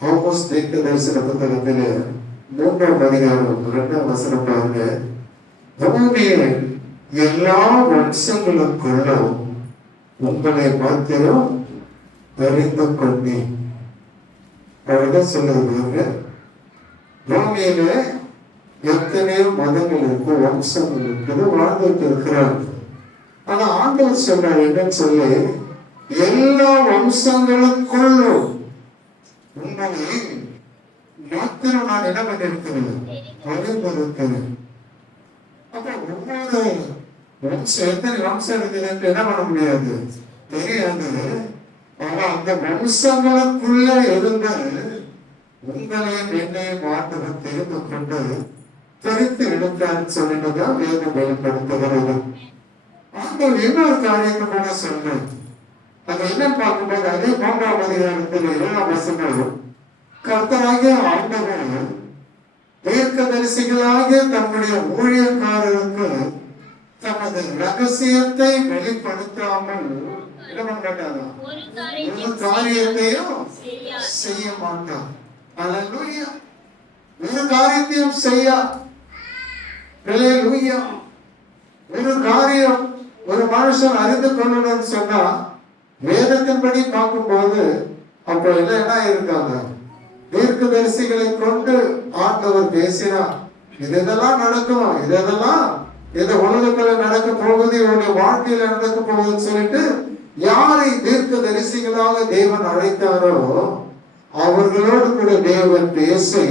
Amos தீர்க்கதரிசன புத்தகத்திலே 3ஆம் அதிகாரம் 2ஆம் வசனம் பாருங்க. பூமியின் எல்லா வம்சங்களுக்குள்ளும் உங்களை மாத்திரம் அறிந்து கொண்டேன். அவர்தான் சொல்லுது பாருங்க. பூமியில எத்தனையோ மதங்கள் இருக்கு, வம்சங்கள் இருக்குது, வாழ்ந்துட்டு இருக்கிறாங்க. ஆனா ஆண்டவர் சொல்றாரு என்னன்னு சொல்லி, எல்லா வம்சங்களுக்குள்ளும் உங்களை மாத்திரம் நான் என்ன பண்ணிருக்கிறேன், அறிந்திருக்கிறேன். அப்ப ஒவ்வொரு வம்சம் எத்தனை வம்சம் இருக்குது என்று என்ன பண்ண முடியாது, தெரியாது. ஆனா அந்த வம்சங்களுக்குள்ள இருந்த உங்களையும் என்னையும் ஆண்டவர் தெரிந்து கொண்டு தெரிந்து எடுத்தான்னு சொல்லிட்டுதான் வேதம் வெளிப்படுத்துகிறது. ஆண்டவர் இன்னொரு காரியத்தை கூட சொன்னேன். அது என்ன பார்க்கும்போது அதே 3ஆம் அதிகாரத்தில் 7ஆம் வசனம், கர்த்தராகிய ஆண்டவர் தீர்க்கதரிசிகளாகிய தம்முடைய ஊழியக்காரருக்கு தமது ரகசியத்தை வெளிப்படுத்தாமல் ஒரு காரியத்தையும் செய்ய மாட்டார். அல்லேலூயா. ஒரு காரியத்தையும் செய்ய, அல்லேலூயா. ஒரு காரியம் ஒரு மனுஷன் அறிந்து கொள்ளணும்னு சொன்னா வேதத்தின்படி பார்க்கும்போது அப்ப என்ன இருக்காங்க, தீர்க்கதரிசிகளை கொண்டு ஆண்டவர் பேசினார். இதெல்லாம் நடக்கணும், இதெல்லாம் இந்த உலகத்துல நடக்க போகுது, இவருடைய வாழ்க்கையில நடக்க போகுதுன்னு சொல்லிட்டு யாரை தீர்க்கதரிசிகளாக தேவன் அழைத்தாரோ அவர்களோடு கூட தேவன் பேசி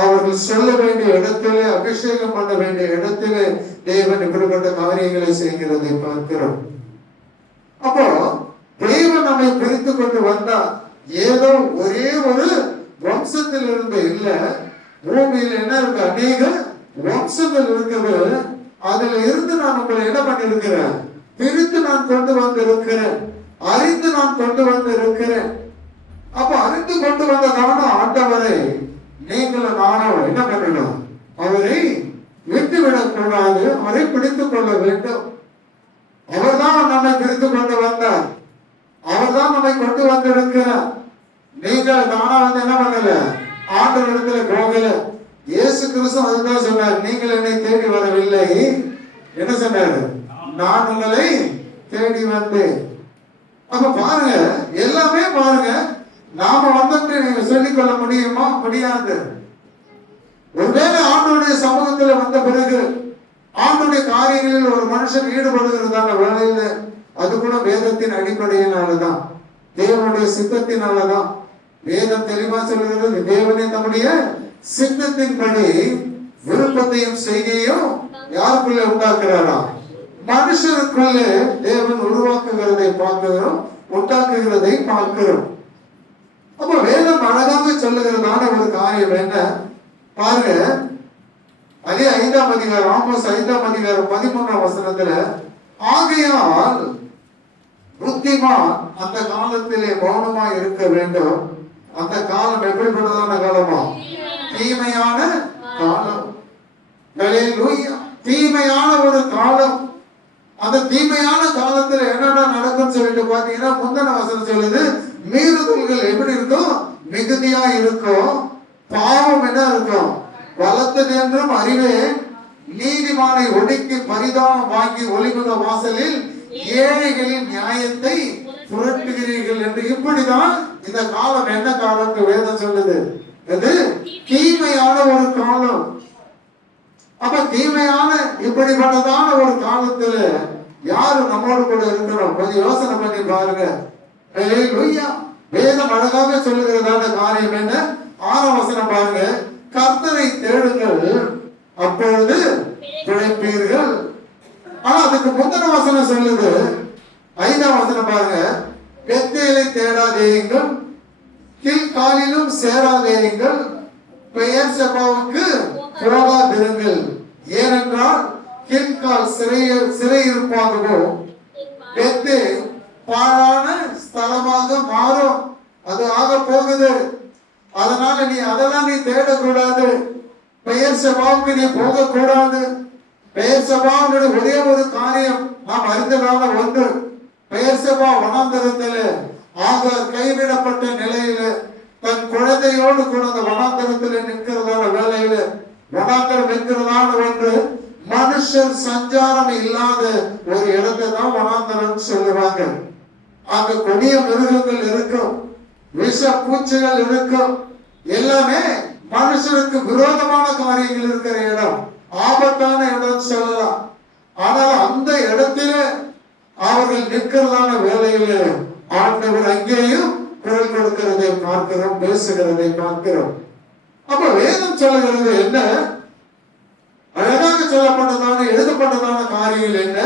அவர்கள் சொல்ல வேண்டிய இடத்திலே, அபிஷேகம் பண்ண வேண்டிய இடத்திலே தேவன் இப்படிப்பட்ட காரியங்களை செய்கிறதை பார்க்கிறோம். அப்போ தேவன் நம்மை பிரித்து கொண்டு வந்தா ஏதோ ஒரே ஒரு வம்சத்தில் இருந்து இல்ல, பூமியில் என்ன இருக்கு, அநேக வம்சங்கள் இருக்குது. அதுல இருந்து நான் உங்களை என்ன பண்ணிருக்கிறேன், பிரித்து நான் கொண்டு வந்து இருக்கிறேன், அறிந்து நான் கொண்டு வந்து இருக்கிறேன். அப்ப அறிந்து கொண்டு வந்ததான ஆண்டவரை நீங்களும் நானும் என்ன பண்ணணும், அவரை விட்டுவிடக் கூடாது, அவரை பிடித்துக் கொள்ள வேண்டும். அவர்தான் நம்மை பிரித்து கொண்டு வந்தார், அவர்தான் நம்மை கொண்டு வந்திருக்கிறார். நீங்கள் நானா வந்து என்ன பண்ணல, ஆண்டவர் இடத்துல போகல. இயேசு கிறிஸ்து அதுதான் சொன்னார், நீங்கள் என்னை தேடி வரவில்லை, என்ன சொன்னாரு, நான் உங்களை தேடி வந்தேன். அப்ப பாருங்க, எல்லாமே பாருங்க, நாம வந்துட்டு நீங்க சொல்லிக் கொள்ள முடியுமா, முடியாது. ஒருவேளை ஆண்டவருடைய சமூகத்துல வந்த பிறகு ஆண்டவருடைய காரியங்களில் ஒரு மனுஷன் ஈடுபடுகிறதான வேலையில அது கூட வேதத்தின் அடிப்படையினாலதான், தேவனுடைய சித்தத்தினாலதான். வேதம் தெளிவா சொல்லுகிறது, தேவனே தம்முடைய சித்தத்தின்படி விருப்பத்தையும் செய்கையும் யாருக்குள்ள உண்டாக்குறாரா, மனுஷருக்குள்ளே தேவன் உருவாக்குகிறதை பார்க்கிறோம், உண்டாக்குகிறதை பார்க்கிறோம். அப்ப வேதம் அழகாக சொல்லுகிறதான ஒரு காரியம் என்ன பாருங்க. அதே 5ஆம் அதிகாரம், ஆமோஸ் 5ஆம் அதிகாரம் 13ஆம் வசனத்துல, ஆகையால் புத்திமான் அந்த காலத்திலே மௌனமா இருக்க வேண்டும். அந்த காலம் எப்படிப்பட்டதான காலமா, தீமையான காலம். தீமையான ஒரு காலம். அந்த தீமையான காலத்துல என்னென்ன நடக்கும் சொல்லிட்டு பாத்தீங்கன்னா, முந்தின வசனம் சொல்லுது, மீறுதல்கள் எப்படி இருக்கும், மிகுதியா இருக்கும். பாவம் என்ன இருக்கும், பலத்தது என்றும் அறிவே. நீதிமானை ஒடுக்கி பரிதாபம் வாங்கி ஒளிமுக வாசலில் ஏழைகளின் நியாயத்தை புரட்டுகிறீர்கள் என்று. இப்படிதான் இந்த காலம் என்ன காலம் வேதம் சொல்லுது, அது தீமையான ஒரு காலம். அப்ப தீமையான இப்படிப்பட்டதான ஒரு காலத்துல யாரு நம்மோடு கூட இருக்கிறோம், கொஞ்சம் யோசனை பண்ணி பாருங்க. வேதம் அழகாக சொல்லுகிறதான காரியம் என்ன, 6ஆம் வசனம் பாருங்க, கர்த்தரை தேடுங்கள் அப்பொழுது பிழைப்பீர்கள். ஆனா அதுக்கு முந்தின வசனம் சொல்லுது, 5ஆம் வசனம் பாருங்க, பெத்தேலை தேடாதேயுங்கள், கில்காலிலும் சேராதேயுங்கள், பெயர் சபாவுக்கு போகாதிருங்கள். ஏனென்றால் கில்கால் சிறையிருப்பாகவோ பெத்தே பாழான ஸ்தலமாக மாறும். அது ஆக போகுது. அதனால நீ அதெல்லாம் நீ தேடக்கூடாது. பெயர் சபாவுக்கு நீ போகக்கூடாது. பெயர் சபாவுடைய ஒரே ஒரு காரியம் நாம் அறிந்ததான ஒன்று, பெயர் சபா வனாந்தரத்தில் ஆகார் கைவிடப்பட்ட நிலையில தன் குழந்தை குழந்தையோடு கூட அந்த வனாந்தரத்தில் நிற்கிறதான வேலையில, வனாந்தரம் என்கிறதான ஒன்று மனுஷர் சஞ்சாரம் இல்லாத ஒரு இடத்தை தான் வனாந்தரம் சொல்லுவாங்க. அங்க கொடிய மிருகங்கள் இருக்கும், விஷ பூச்சிகள் இருக்கும், எல்லாமே மனுஷனுக்கு விரோதமான காரியங்கள் இருக்கிற இடம், ஆபத்தான இடம் சொல்லலாம். ஆனால் அந்த இடத்தில அவர்கள் நிற்கிறதான வேலையில ஆண்டவர் அங்கேயும் குரல் கொடுக்கிறதை பார்க்கிறோம், பேசுகிறதை பார்க்கிறோம். அப்ப வேதம் சொல்லுகிறது என்ன? அழகாக சொல்லப்பட்டதான எழுதப்பட்டதான காரியங்கள் என்ன?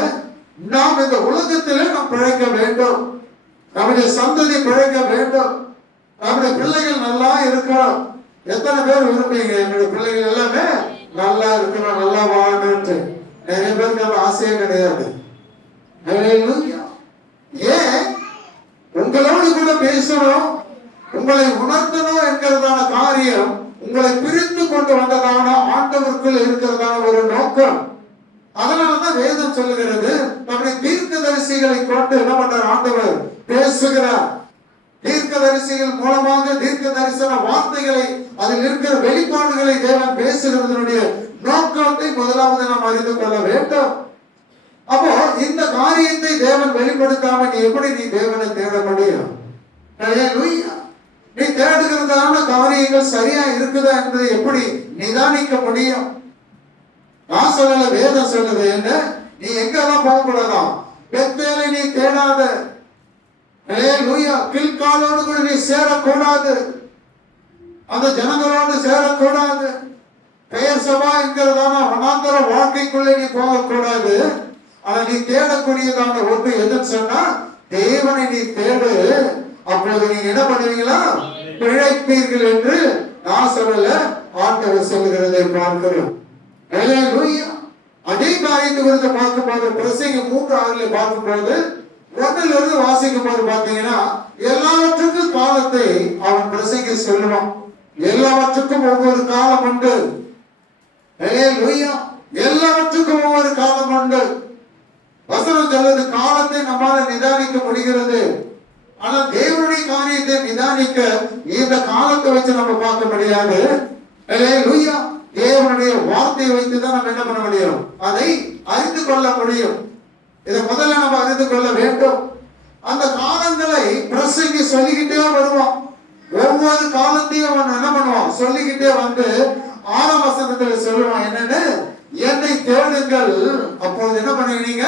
நாம் இந்த உலகத்திலே நாம் பிழைக்க வேண்டும், நம்முடைய சந்ததி பிழைக்க வேண்டும், நம்முடைய பிள்ளைகள் நல்லா இருக்கணும். எத்தனை பேர் விரும்புறீங்க என்னுடைய பிள்ளைகள் எல்லாமே நல்லா இருக்கணும், நல்லா வாழணும்? நிறைய பேருக்கு அந்த ஆசையே கிடையாது. ஏன்? உங்களோடு கூட பேசணும், உங்களை உணர்த்தணும் என்கிறதான காரியம் உங்களை பிரித்து கொண்டு வந்ததான ஆண்டவருக்குள் இருக்கிறதான ஒரு நோக்கம். அதனாலதான் வேதம் சொல்லுகிறது, நம்முடைய தீர்க்கதரிசிகளை கொண்டு என்ன பண்றார் ஆண்டவர்? பேசுகிறார். தீர்க்கதரிசிகள் மூலமாக தீர்க்க தரிசன வார்த்தைகளை, அதில் இருக்கிற வெளிப்பாடுகளை தேவன் பேசுகிறதனுடைய நோக்கத்தை முதலாவது நாம் அறிந்து கொள்ள வேண்டும். அப்போ இந்த காரியத்தை தேவன் வெளிப்படுத்தாம நீ எப்படி நீ தேவனை தேட முடியும்? நீ தேடுகிறதான காரியங்கள் சரியா இருக்குதா என்பதை எப்படி நிதானிக்க முடியும்? நான் சொல்லல, வேதம் சொல்லுது என்ன? நீ எங்கெல்லாம் போகக்கூடாதாம்? பெத்தேலை நீ தேடாத, கில்காலோடு கூட நீ சேரக்கூடாது, அந்த ஜனங்களோடு சேரக்கூடாது, பெயர் சபா என்கிறதான வனாந்தர வாழ்க்கைக்குள்ளே நீ போகக்கூடாது. ஆனா நீ தேடக்கூடியதான ஒன்று எதுன்னு சொன்னா தேவனை நீ தேடு, அப்போது நீங்க என்ன பண்ணுவீங்களா? பிழைப்பீர்கள் என்று நான் சொல்லல, ஆண்டவர் சொல்லுகிறதை பார்க்கிறோம். அதே காரியத்தை குறித்து பார்க்கும்போது பிரசங்கம் 3:6 பார்க்கும்போது 1 வாசிக்கும் போது பாத்தீங்கன்னா எல்லாவற்றுக்கும் காலத்தை அவன் பிரசங்கி சொல்லுவான். எல்லாவற்றுக்கும் ஒவ்வொரு காலம் உண்டு. எல்லாவற்றுக்கும் ஒவ்வொரு காலம் உண்டு. வசனம் சொல்லுது காலத்தை நம்மால நிதானிக்க முடிகிறது, ஆனா தேவனுடைய காரியத்தை நிதானிக்க இந்த காலத்தை வச்சு நம்ம பார்க்க முடியாது. தேவனுடைய வார்த்தையை வைத்துதான் நம்ம என்ன பண்ண முடியும்? அதை அறிந்து கொள்ள முடியும். இதை முதல்ல நம்ம அறிந்து கொள்ள வேண்டும். அந்த காலங்களை பிரசங்கி சொல்லிக்கிட்டே வருவான். ஒவ்வொரு காலத்தையும் அவன் என்ன பண்ணுவான்? சொல்லிக்கிட்டே வந்து 6ஆம் வசனத்துல சொல்லுவான் என்னன்னு, என்னை தேடுங்கள், அப்போது என்ன பண்ணுவீங்க?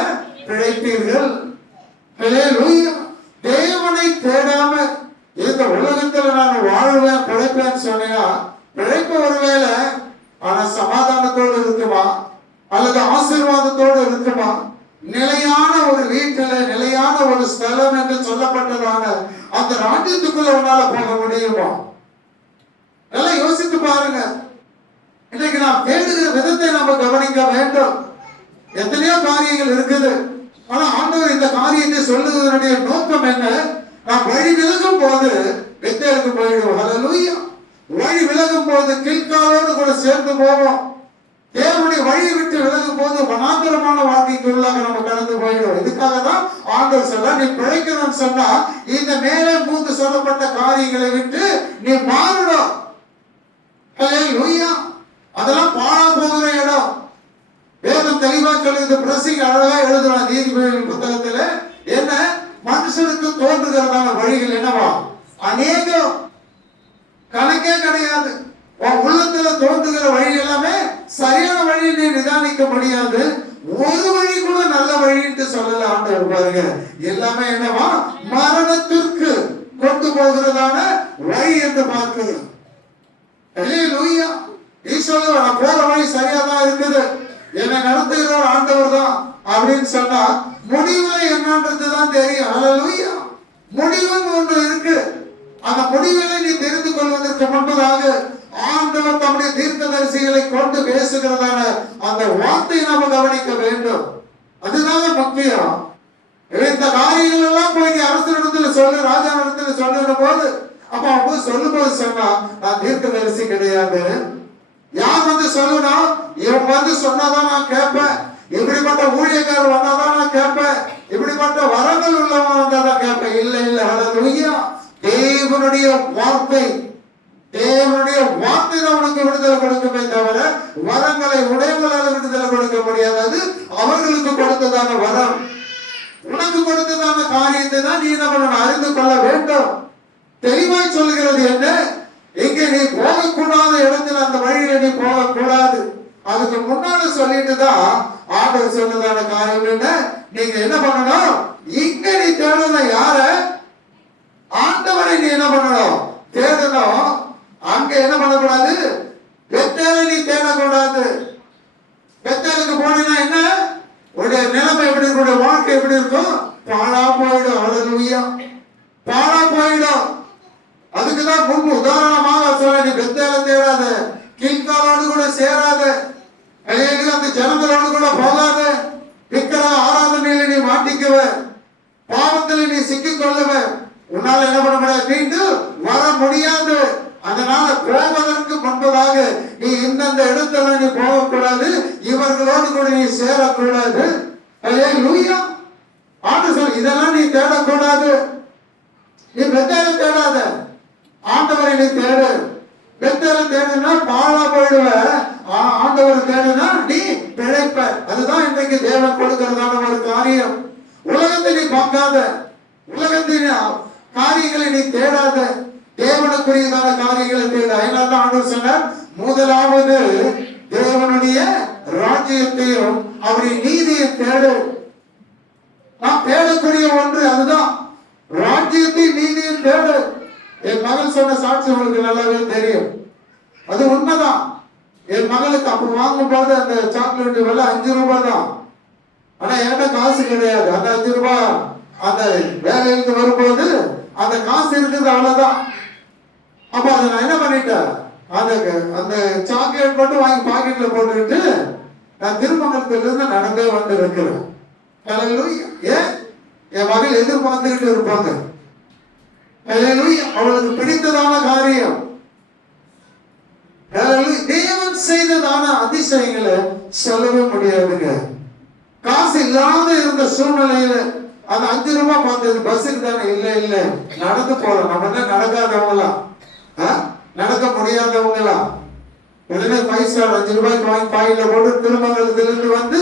பிழைப்பீர்கள். தேவனை தேடாம இந்த உலகத்துல நான் வாழ்வேன் பிழைப்பேன்னு சொன்னா பிழைப்பு ஒருவேளை, ஆனா சமாதானத்தோடு இருக்குமா அல்லது ஆசீர்வாதத்தோடு இருக்குமா? நிலையான ஒரு வீட்டுல நிலையான ஒரு ஸ்தலம் என்று சொல்லப்பட்டதான அந்த ராஜ்யத்துக்குள்ள உன்னால போக முடியுமா? எல்லாம் யோசித்து பாருங்க. இன்னைக்கு நாம் தேடுகிற விதத்தை நம்ம கவனிக்க வேண்டும். எத்தனையோ காரியங்கள் இருக்குது, ஆனா ஆண்டவர் இந்த காரியத்தை சொல்லுவதனுடைய நோக்கம் என்ன? நாம் வழி விலகும் போது பெத்தேலுக்கு போயிடுவோம். ஹல்லேலூயா. வழி விலகும் போது கில்காலோடு கூட சேர்ந்து போவோம். தேவனுடைய வழியை விட்டு விலகும் போது வனாந்தரமான வாழ்க்கைக்குள்ளாக நம்ம கடந்து போயிடும். இதுக்காக தான் ஆண்டவர் சொல்ல, நீ பிழைக்கணும்னு சொன்னா இந்த மேலே 3 சொல்லப்பட்ட காரியங்களை விட்டு நீ மாறணும். ஹல்லேலூயா. அதெல்லாம் பாழா போகிற இடம். வேதம் தெளிவா சொல்லுது. பிரசங்கி அழகா எழுதுறான் நீதிபதிகள் புத்தகத்துல. என்ன? மனுஷனுக்கு தோன்றுகிறதான வழிகள் என்னவா? அநேகம், கணக்கே கிடையாது. உள்ளத்துல தோன்றுகிற வழி எல்லாமே சரியான வழியை நீ நிதானிக்க முடியாது. ஒரு வழி கூட நல்ல வழின்னு சொல்லல ஆண்டவர். பாருங்க, எல்லாமே என்னவா? மரணத்திற்கு கொண்டு போகிறதான வழி என்று பார்க்கிறோம். ஹல்லேலூயா. ஈஸ்வரன் நான் போற வழி சரியாதான் இருக்குது, என்னை நடத்துகிறவர் ஆண்டவர் தான் அப்படின்னு சொன்னா முடிவுல என்னன்றதுதான் தெரியும். ஹல்லேலூயா. முடிவுன்னு ஒன்று இருக்கு. அந்த முடிவுகளை நீ தெரிந்து கொள்வதற்கு முன்பதாக ஆண்டவர் தம்முடைய தீர்க்கதரிசிகளை கொண்டு பேசுகிறதான அந்த வார்த்தையை நாம கவனிக்க வேண்டும். அதுதான் முக்கியம். இந்த காரியங்கள் எல்லாம் போய் நீ அரசனிடத்துல சொல்லு, ராஜா இடத்துல சொல்லுற போது அப்ப அவங்க சொல்லும் போது சொன்னா நான் தீர்க்கதரிசி கிடையாது. யார் வந்து சொல்லணும்? இவன் வந்து சொன்னாதான் நான் கேட்பேன், இப்படிப்பட்ட ஊழியக்காரர் வந்தாதான் நான் கேட்பேன், இப்படிப்பட்ட வரங்கள் உள்ளவன் வந்தாதான் கேட்பேன். இல்ல இல்ல. ஹல்லேலூயா. தேவனுடைய வார்த்தை, தேவனுடைய வார்த்தை தான் உனக்கு விடுதலை கொடுக்குமே தவிர வரங்களை உடையவங்களால விடுதலை கொடுக்க முடியாது. அது அவர்களுக்கு கொடுத்ததான வரம். உனக்கு கொடுத்ததான காரியத்தை தான் நீ நம்ம அறிந்து கொள்ள வேண்டும். தெளிவாய் சொல்கிறது என்ன, இங்க நீ போகக்கூடாத இடத்துல அந்த வழியில நீ போகக்கூடாது. அதுக்கு முன்னாடி சொல்லிட்டு தான் ஆண்டவர் சொன்னதான காரியம் என்ன, நீங்க என்ன பண்ணணும், இங்க நீ தேடணும் யார, ஆண்டவரை நீ என்ன பண்ணணும், தேடணும். அங்க என்ன பண்ணக்கூடாது, பெத்தேலை நீ தேடக்கூடாது. பெத்தேலுக்கு போனீங்கன்னா என்ன, உடைய நிலைமை எப்படி இருக்கும், வாழ்க்கை எப்படி இருக்கும், பாழா போயிடும். ஹல்லேலூயா, பாழா போயிடும். அதுக்குதான் முன்பு உதாரணமாக சொல்ல, நீ பெத்தேலை தேடாத, கில்காலோடு கூட சேராத, அந்த ஜனங்களோடு கூட போகாத, விக்கிர ஆராதனையில நீ மாட்டிக்குவ, பாவத்தில் நீ சிக்கிக் கொள்ளுவ, உன்னால என்ன பண்ண முடியாது, மீண்டும் வர முடியாது. அதனால போவதற்கு முன்பதாக நீ இந்தந்த இடத்துல நீ போகக்கூடாது, இவர்களோடு கூட நீ சேரக்கூடாது. ஹல்லேலூயா. ஆண்டவர் சொல், இதெல்லாம் நீ தேடக்கூடாது. நீ பெத்தேலை தேடாத, ஆண்டவரை நீ தேடு. பெத்தேலை தேடுனா பாழா போயிடுவ, ஆண்டவர் தேடுனா நீ பிழைப்ப. அதுதான் இன்றைக்கு தேவன் கொடுக்கிறதான ஒரு காரியம். உலகத்தை நீ பார்க்காத, உலகத்தின் காரியங்களை நீ தேடாத, தேவனுக்குரியதான காரியங்களை தேட. அதனால ஆண்டவர் சொன்னார், முதலாவது தேவனுடைய ராஜ்யத்தையும் அவருடைய நீதியை தேடு. நான் தேடக்கூடிய ஒன்று அதுதான், ராஜ்யத்தையும் நீதியும் தேடு. என் மகள் சொன்ன சாட்சி உங்களுக்கு நல்லாவே தெரியும். அது உண்மைதான். என் மகளுக்கு அப்ப வாங்கும் போது அந்த சாக்லேட் விலை 5 ரூபாய் தான். ஆனா என்கிட்ட காசு கிடையாது. அந்த 5 ரூபாய் அந்த வேலைக்கு வரும்போது அந்த காசு இருக்குது, அவ்வளவுதான். அப்ப அதை நான் என்ன பண்ணிட்டேன், அந்த சாக்லேட் மட்டும் வாங்கி பாக்கெட்ல போட்டுக்கிட்டு நான் திருமணத்துல இருந்து நடந்தே வந்து இருக்கிறேன். ஏன் என் மகள் எதிர்பார்த்துக்கிட்டு இருப்பாங்க. அவளுக்கு பிடித்ததான காரியம். தேவன் செய்ததான அதிசயங்களை சொல்லவே முடியாதுங்க. காசு இல்லாத இருந்த சூழ்நிலையில அந்த 5 ரூபாய் பார்த்தது பஸ்ஸுக்கு தானே, இல்ல நடந்து போறோம். நம்ம என்ன நடக்காதவங்களா, நடக்க முடியாதவங்களா, உடனே 5 ஸ்டார் 5 ரூபாய்க்கு வாங்கி பாயில போட்டு திருமணத்துல இருந்து வந்து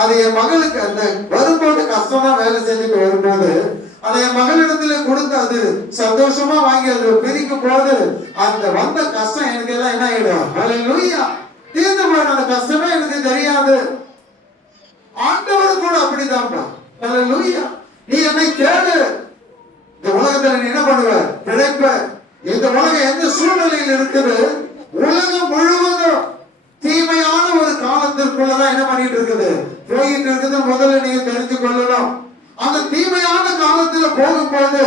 அது என் மகளுக்கு அந்த வரும்போது கஷ்டமா வேலை செஞ்சுட்டு வரும்போது அதை என் மகளிடத்துல கொடுத்து அது சந்தோஷமா வாங்கி அது பிரிக்கும் போது அந்த வந்த கஷ்டம் எனக்கு எல்லாம் என்ன ஆயிடும், ஹல்லேலூயா, தீர்ந்து போயிடும். அந்த கஷ்டமே எனக்கு தெரியாது. ஆண்டவர் கூட அப்படிதான். ஹல்லேலூயா. நீ என்னை தேடு, இந்த உலகத்துல நீ என்ன பண்ணுவ, பிழைப்ப. இந்த உலகம் எந்த சூழ்நிலையில் இருக்குது, உலகம் முழுவதும் தீமையான ஒரு காலத்திற்குள்ளதான் என்ன பண்ணிட்டு இருக்குது, போயிட்டு இருக்குது. முதல்ல நீங்க தெரிஞ்சு கொள்ளணும். அந்த தீமையான காலத்துல போகும்போது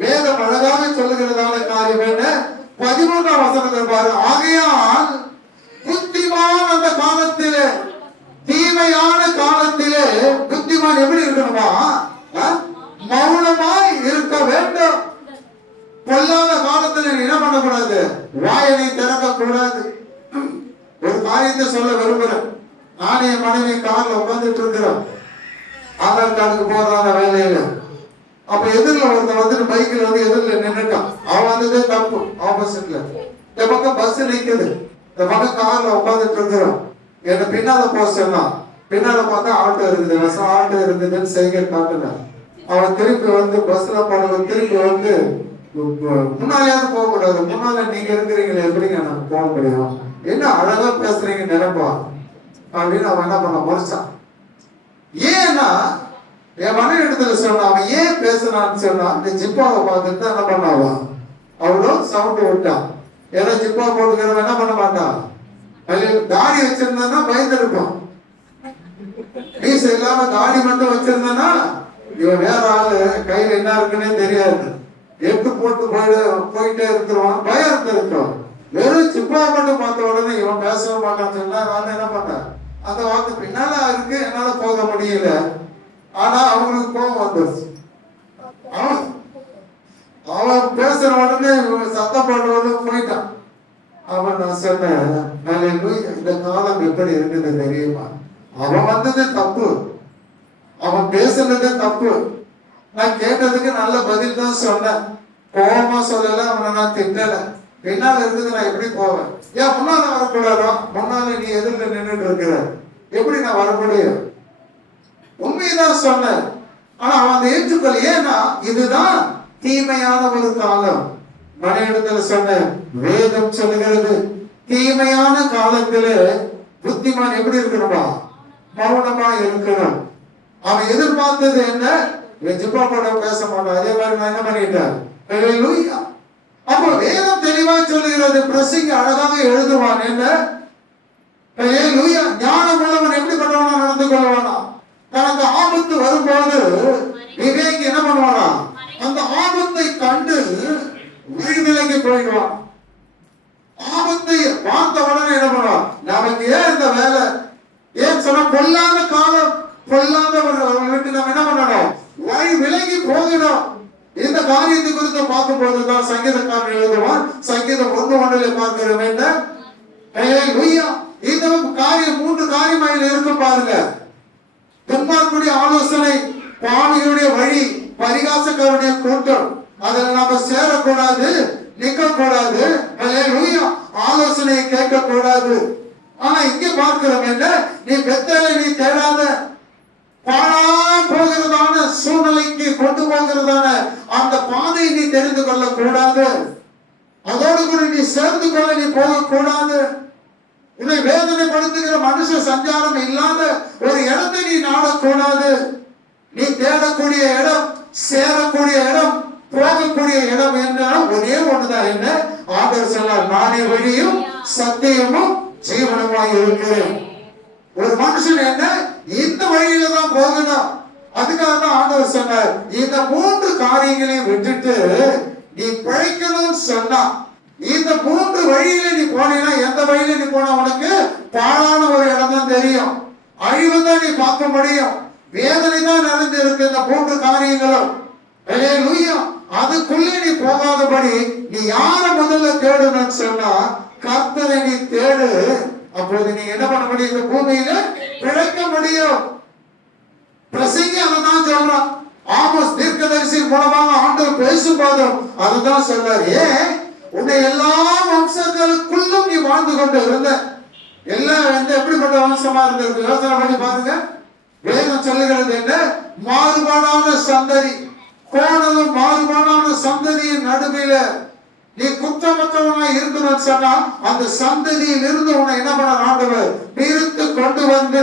வேதம் அழகாக சொல்லுகிறதான காரியம் என்ன, 13ஆம் வசனத்தில் பாரு, ஆகையால் புத்திமான் அந்த காலத்திலே, தீமையான காலத்திலே புத்திமான் எப்படி இருக்கணுமா, மௌனமாய் இருக்க வேண்டும். பொல்லாத காலத்துல என்ன பண்ணக்கூடாது, வாயனை திறக்க கூடாது. ஒரு காரியத்தை சொல்ல விரும்புறேன். நானே என் மனைவி கார்ல உட்காந்துட்டு இருக்கிறோம், ஆதார் கார்டுக்கு போறான வேலையில. அப்ப எதிரில் ஒருத்தன் வந்துட்டு பைக்கில் வந்து எதிரில் நின்றுட்டான். அவன் வந்ததே தப்பு, ஆப்போசிட்ல. இந்த பக்கம் பஸ் நிக்குது, இந்த பக்கம் கார்ல உட்காந்துட்டு இருக்கிறோம். என்ன பின்னால போக சொன்னான். பின்னால பார்த்தா ஆட்டோ இருக்குது, விஷம் ஆட்டோ இருக்குதுன்னு செய்கை காட்டுனேன். அவன் திருப்பி வந்து பஸ்ல போனவன் திருப்பி வந்து, முன்னாலேயாவது போக கூடாது, முன்னால நீங்க இருக்கிறீங்களே, எப்படிங்க நான் போக முடியும், என்ன அழகா பேசுறீங்க நினைப்பா அப்படின்னு அவன் என்ன பண்ண முடிச்சான். ஏன்னா என் மனைவி இடத்துல சொன்னா, அவன் ஏன் பேசுறான்னு சொன்னா, இந்த ஜிப்பாவை பார்த்துட்டு என்ன பண்ணாவா, அவ்வளோ சவுண்ட் விட்டான். ஏன்னா ஜிப்பா போட்டுக்கிறவன் என்ன பண்ண மாட்டான், தாடி வச்சிருந்தா பயந்துருப்பான். மீசை இல்லாம தாடி மட்டும் வச்சிருந்தா இவன் வேற ஆளு, கையில என்ன இருக்குன்னே தெரியாது, எட்டு போட்டு போயிட்டே இருக்கிறவன் பயம் இருக்கும். வெறும் ஜிப்பா மட்டும் பார்த்த உடனே இவன் பேசவே மாட்டான்னு சொன்னா, நான் என்ன பண்ணேன், அந்த வாக்கு பின்னால இருக்கு, என்னால போக முடியல. ஆனா அவங்களுக்கு கோபம் வந்துருச்சு. அவன் பேசுற உடனே சத்தம் போடுறது போயிட்டான். அவன் நான் சொன்னேன், இந்த காலம் எப்படி இருக்குது தெரியுமா, அவன் வந்தது தப்பு, அவன் பேசுனது தப்பு. நான் கேட்டதுக்கு நல்ல பதில் தான் சொன்னேன், கோபமா சொல்லல, அவனை நான் திட்டல. பின்னால இருக்குது, நான் எப்படி போவேன்? ஏன் முன்னால வரக்கூடாதா? முன்னால நீ எதிர்க்க நின்றுட்டு இருக்கிற, எப்படி நான் வர முடியும்? உண்மைதான் சொன்ன. ஆனா அவன் அதை ஏற்றுக்கொள்ள. ஏன்னா இதுதான் தீமையான ஒரு காலம். மனையிடத்துல சொன்ன வேதம் சொல்லுகிறது, தீமையான காலத்துல புத்திமான் எப்படி இருக்கணுமா? மௌனமா இருக்கணும். அவன் எதிர்பார்த்தது என்ன? ஜிப்பா போட பேச மாட்டான். அதே மாதிரி நான் என்ன பண்ணிட்டேன்? அப்போ வேதம் தெளிவாய் சொல்லுகிறது. பிரசங்கி அழகாக எழுதுவான் என்ன? ஞானம் உள்ளவன் எப்படி பண்ணுவானா? நடந்து கொள்வானா? தனக்கு ஆபத்து வரும்போது விவேக் என்ன பண்ணுவானா? அந்த ஆபத்தை கண்டு வழிவிலகி போயிடுவான். ஆபத்தை பார்த்த உடனே என்ன பண்ணுவான்? நமக்கு ஏன் இந்த வேலை? ஏன் சொன்ன பொல்லாத காலம், பொல்லாதவர்களுக்கு நம்ம என்ன பண்ணணும்? வழி விலகி போகணும். இந்த காரியத்தை குறித்து பார்க்கும் போதுதான் சங்கீதக்காரன் எழுதுவான். சங்கீதம் 1:1 பார்க்கிறோம் என்ன? இந்த காரியம் 3 காரியமாயில் இருக்கும் பாருங்க. துன்மார்க்குடைய ஆலோசனை, பாவிகளுடைய வழி, பரிகாசக்காரனுடைய கூட்டம், அதில் நாம சேரக்கூடாது, நிக்க கூடாது. ஆலோசனையை கேட்க கூடாது. ஆனா இங்க பார்க்கிறோம் என்ன? நீ பெத்தலை நீ தேடாத, பாழா போகிறதான சூழ்நிலைக்கு கொண்டு போகிறதான அந்த பாதையை நீ தெரிந்து கொள்ள கூடாது. அதோடு கூட நீ சேர்ந்து கொள்ள நீ போகக்கூடாது. உன்னை வேதனைப்படுத்துகிற மனுஷ சஞ்சாரம் இல்லாத ஒரு இடத்தை நீ நாடக்கூடாது. நீ தேடக்கூடிய இடம், சேரக்கூடிய இடம், போகக்கூடிய இடம் என்றால் ஒரே ஒண்ணுதான். என்ன? ஆண்டவர் சொன்னார், நானே வழியும் சத்தியமும் ஜீவனமாய் இருக்கிறேன். ஒரு மனுஷன் என்ன இந்த வழியில தான் போகணும். அதுக்காக தான் ஆண்டவர் சொன்னார், இந்த 3 காரியங்களையும் விட்டுட்டு நீ பிழைக்கணும்னு சொன்னா, இந்த 3 வழியில நீ போனீங்கன்னா, எந்த வழியில நீ போனா உனக்கு பாழான ஒரு இடம் தான் தெரியும், அழிவு தான் நீ பார்க்க முடியும், வேதனை தான் நிறைந்து இருக்கு இந்த 3 காரியங்களும். அதுக்குள்ளே நீ போகாதபடி நீ யார முதல்ல தேடணும்னு சொன்னா, கர்த்தரை நீ தேடு. அப்போது நீ என்ன பண்ண முடியும்? இந்த பூமியில பிழைக்க முடியும். பிரசங்கி அதான் சொல்றான். ஆமோஸ் தீர்க்கதரிசி மூலமாக ஆண்டவர் பேசும்போதும் அதுதான் சொல்றாரு. ஏன்? உன்னை எல்லா வம்சங்களுக்குள்ளும் நீ வாழ்ந்து கொண்டு இருந்த, எல்லாம் எப்படிப்பட்ட வம்சமா இருந்திருக்கு யோசனை பண்ணி பாருங்க. வேதம் சொல்லுகிறது என்ன? மாறுபாடான சந்ததி, கோணலும் மாறுபாடான சந்ததியின் நடுவில் நீ குற்றமற்றவனா இருக்கணும்னு சொன்னா, அந்த சந்ததியில் இருந்து உன்னை என்ன பண்ண ஆண்டவர் பிரித்து கொண்டு வந்து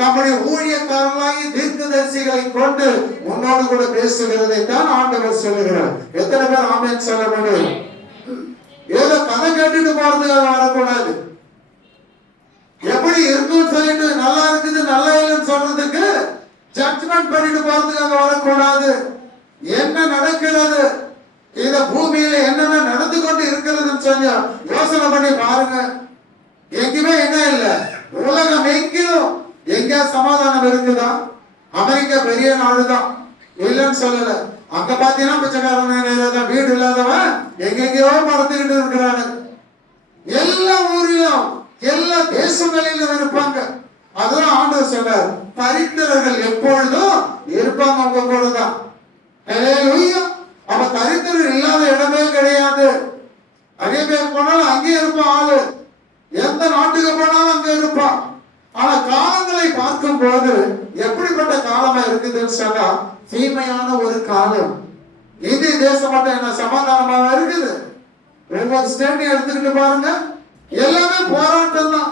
நம்முடைய ஊழியக்காரர்களாகி தீர்க்கதரிசிகளை கொண்டு உன்னோடு கூட பேசுகிறதை தான் ஆண்டவர் சொல்லுகிறார். எத்தனை பேர் ஆமென் சொல்ல முடியும்? ஏதோ கதை கேட்டுட்டு போறதுக்காக வரக்கூடாது. எப்படி இருக்குன்னு சொல்லிட்டு நல்லா இருக்குது நல்லா இல்லைன்னு சொல்றதுக்கு ஜட்ஜ்மெண்ட் பண்ணிட்டு போறதுக்காக வரக்கூடாது. என்ன நடக்கிறது, இந்த பூமியில என்னென்ன நடந்து கொண்டு இருக்கிறதுன்னு சொல்லி யோசனை பண்ணி பாருங்க. எங்குமே என்ன இல்ல, உலகம் எங்கிலும் எங்க சமாதானம் இருக்குதா? அமெரிக்கா பெரிய நாடுதான், இல்லைன்னு சொல்லல. அங்க பாத்தீங்கன்னா பிச்சைக்காரன், வீடு இல்லாதவன் எங்கெங்கயோ மறந்துகிட்டு இருக்கிறாங்க. எல்லா ஊரிலும் எல்லா தேசங்களிலும் இருப்பாங்க. அதுதான் ஆண்டவர் சொன்னார், தரித்திரர்கள் எப்பொழுதும் இருப்பாங்க உங்க கூட தான். அப்ப தரித்திரர் இல்லாத இடமே கிடையாது. அரேபியா போனாலும் அங்கே இருப்பான் ஆளு, எந்த நாட்டுக்கு போனாலும் அங்க இருப்பான். ஆனா காலங்களை பார்க்கும் போது எப்படிப்பட்ட காலமா இருக்குதுன்னு சொன்னா, தீமையான ஒரு காலம். இந்திய தேசம் மட்டும் என்ன சமாதானமாக இருக்குது? ஒவ்வொரு ஸ்டேட்டையும் எடுத்துக்கிட்டு பாருங்க, எல்லாமே போராட்டம் தான்.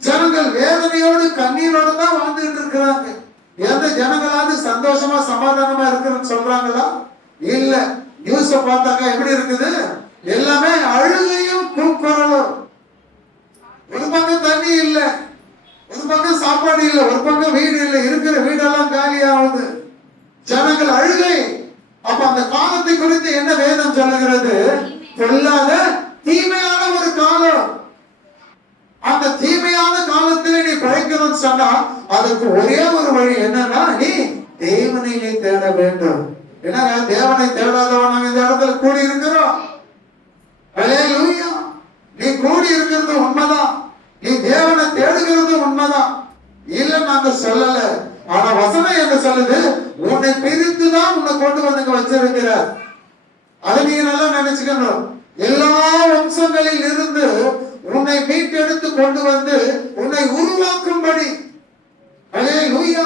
ஜனங்கள் வேதனையோடு கண்ணீரோடு தான் வாழ்ந்துட்டு இருக்கிறாங்க. எந்த ஜனங்களாவது சந்தோஷமா சமாதானமா இருக்குன்னு சொல்றாங்களா? இல்ல. நியூஸ் பார்த்தாக்கா எப்படி இருக்குது? எல்லாமே அழுகையும் கூக்குரலும். ஒரு பக்கம் தண்ணி இல்ல, ஒரு பக்கம் சாப்பாடு இல்ல, ஒரு பக்கம் வீடு இல்ல, இருக்கிற வீடெல்லாம் காலி ஆகுது. ஜனங்கள் அழுகை. அப்ப அந்த காலத்தை குறித்து என்ன வேதம் சொல்லுகிறது? பொல்லாத தீமையான ஒரு காலம். அந்த தீமையான காலத்துல நீ பிழைக்கணும்னு சொன்னா, அதுக்கு ஒரே ஒரு வழி என்னன்னா, நீ தேவனை நீ தேட வேண்டும். ஏன்னா தேவனை தேடாதவன் நாங்க இந்த இடத்துல கூடி இருக்கிறோம். நீ கூடி இருக்கிறது உண்மைதான், நீ தேவனை தேடுகிறது உண்மைதான், இல்ல நாங்க சொல்லல. ஆனா வசனம் என்ன சொல்லுது? உன்னை பிரித்துதான் உன்னை கொண்டு வந்து வச்சிருக்கிறார். அதை நீங்க நல்லா நினைச்சுக்கணும். எல்லா வம்சங்களில் இருந்து உன்னை மீட்டெடுத்து கொண்டு வந்து உன்னை உருவாக்கும்படி, அல்லேலூயா,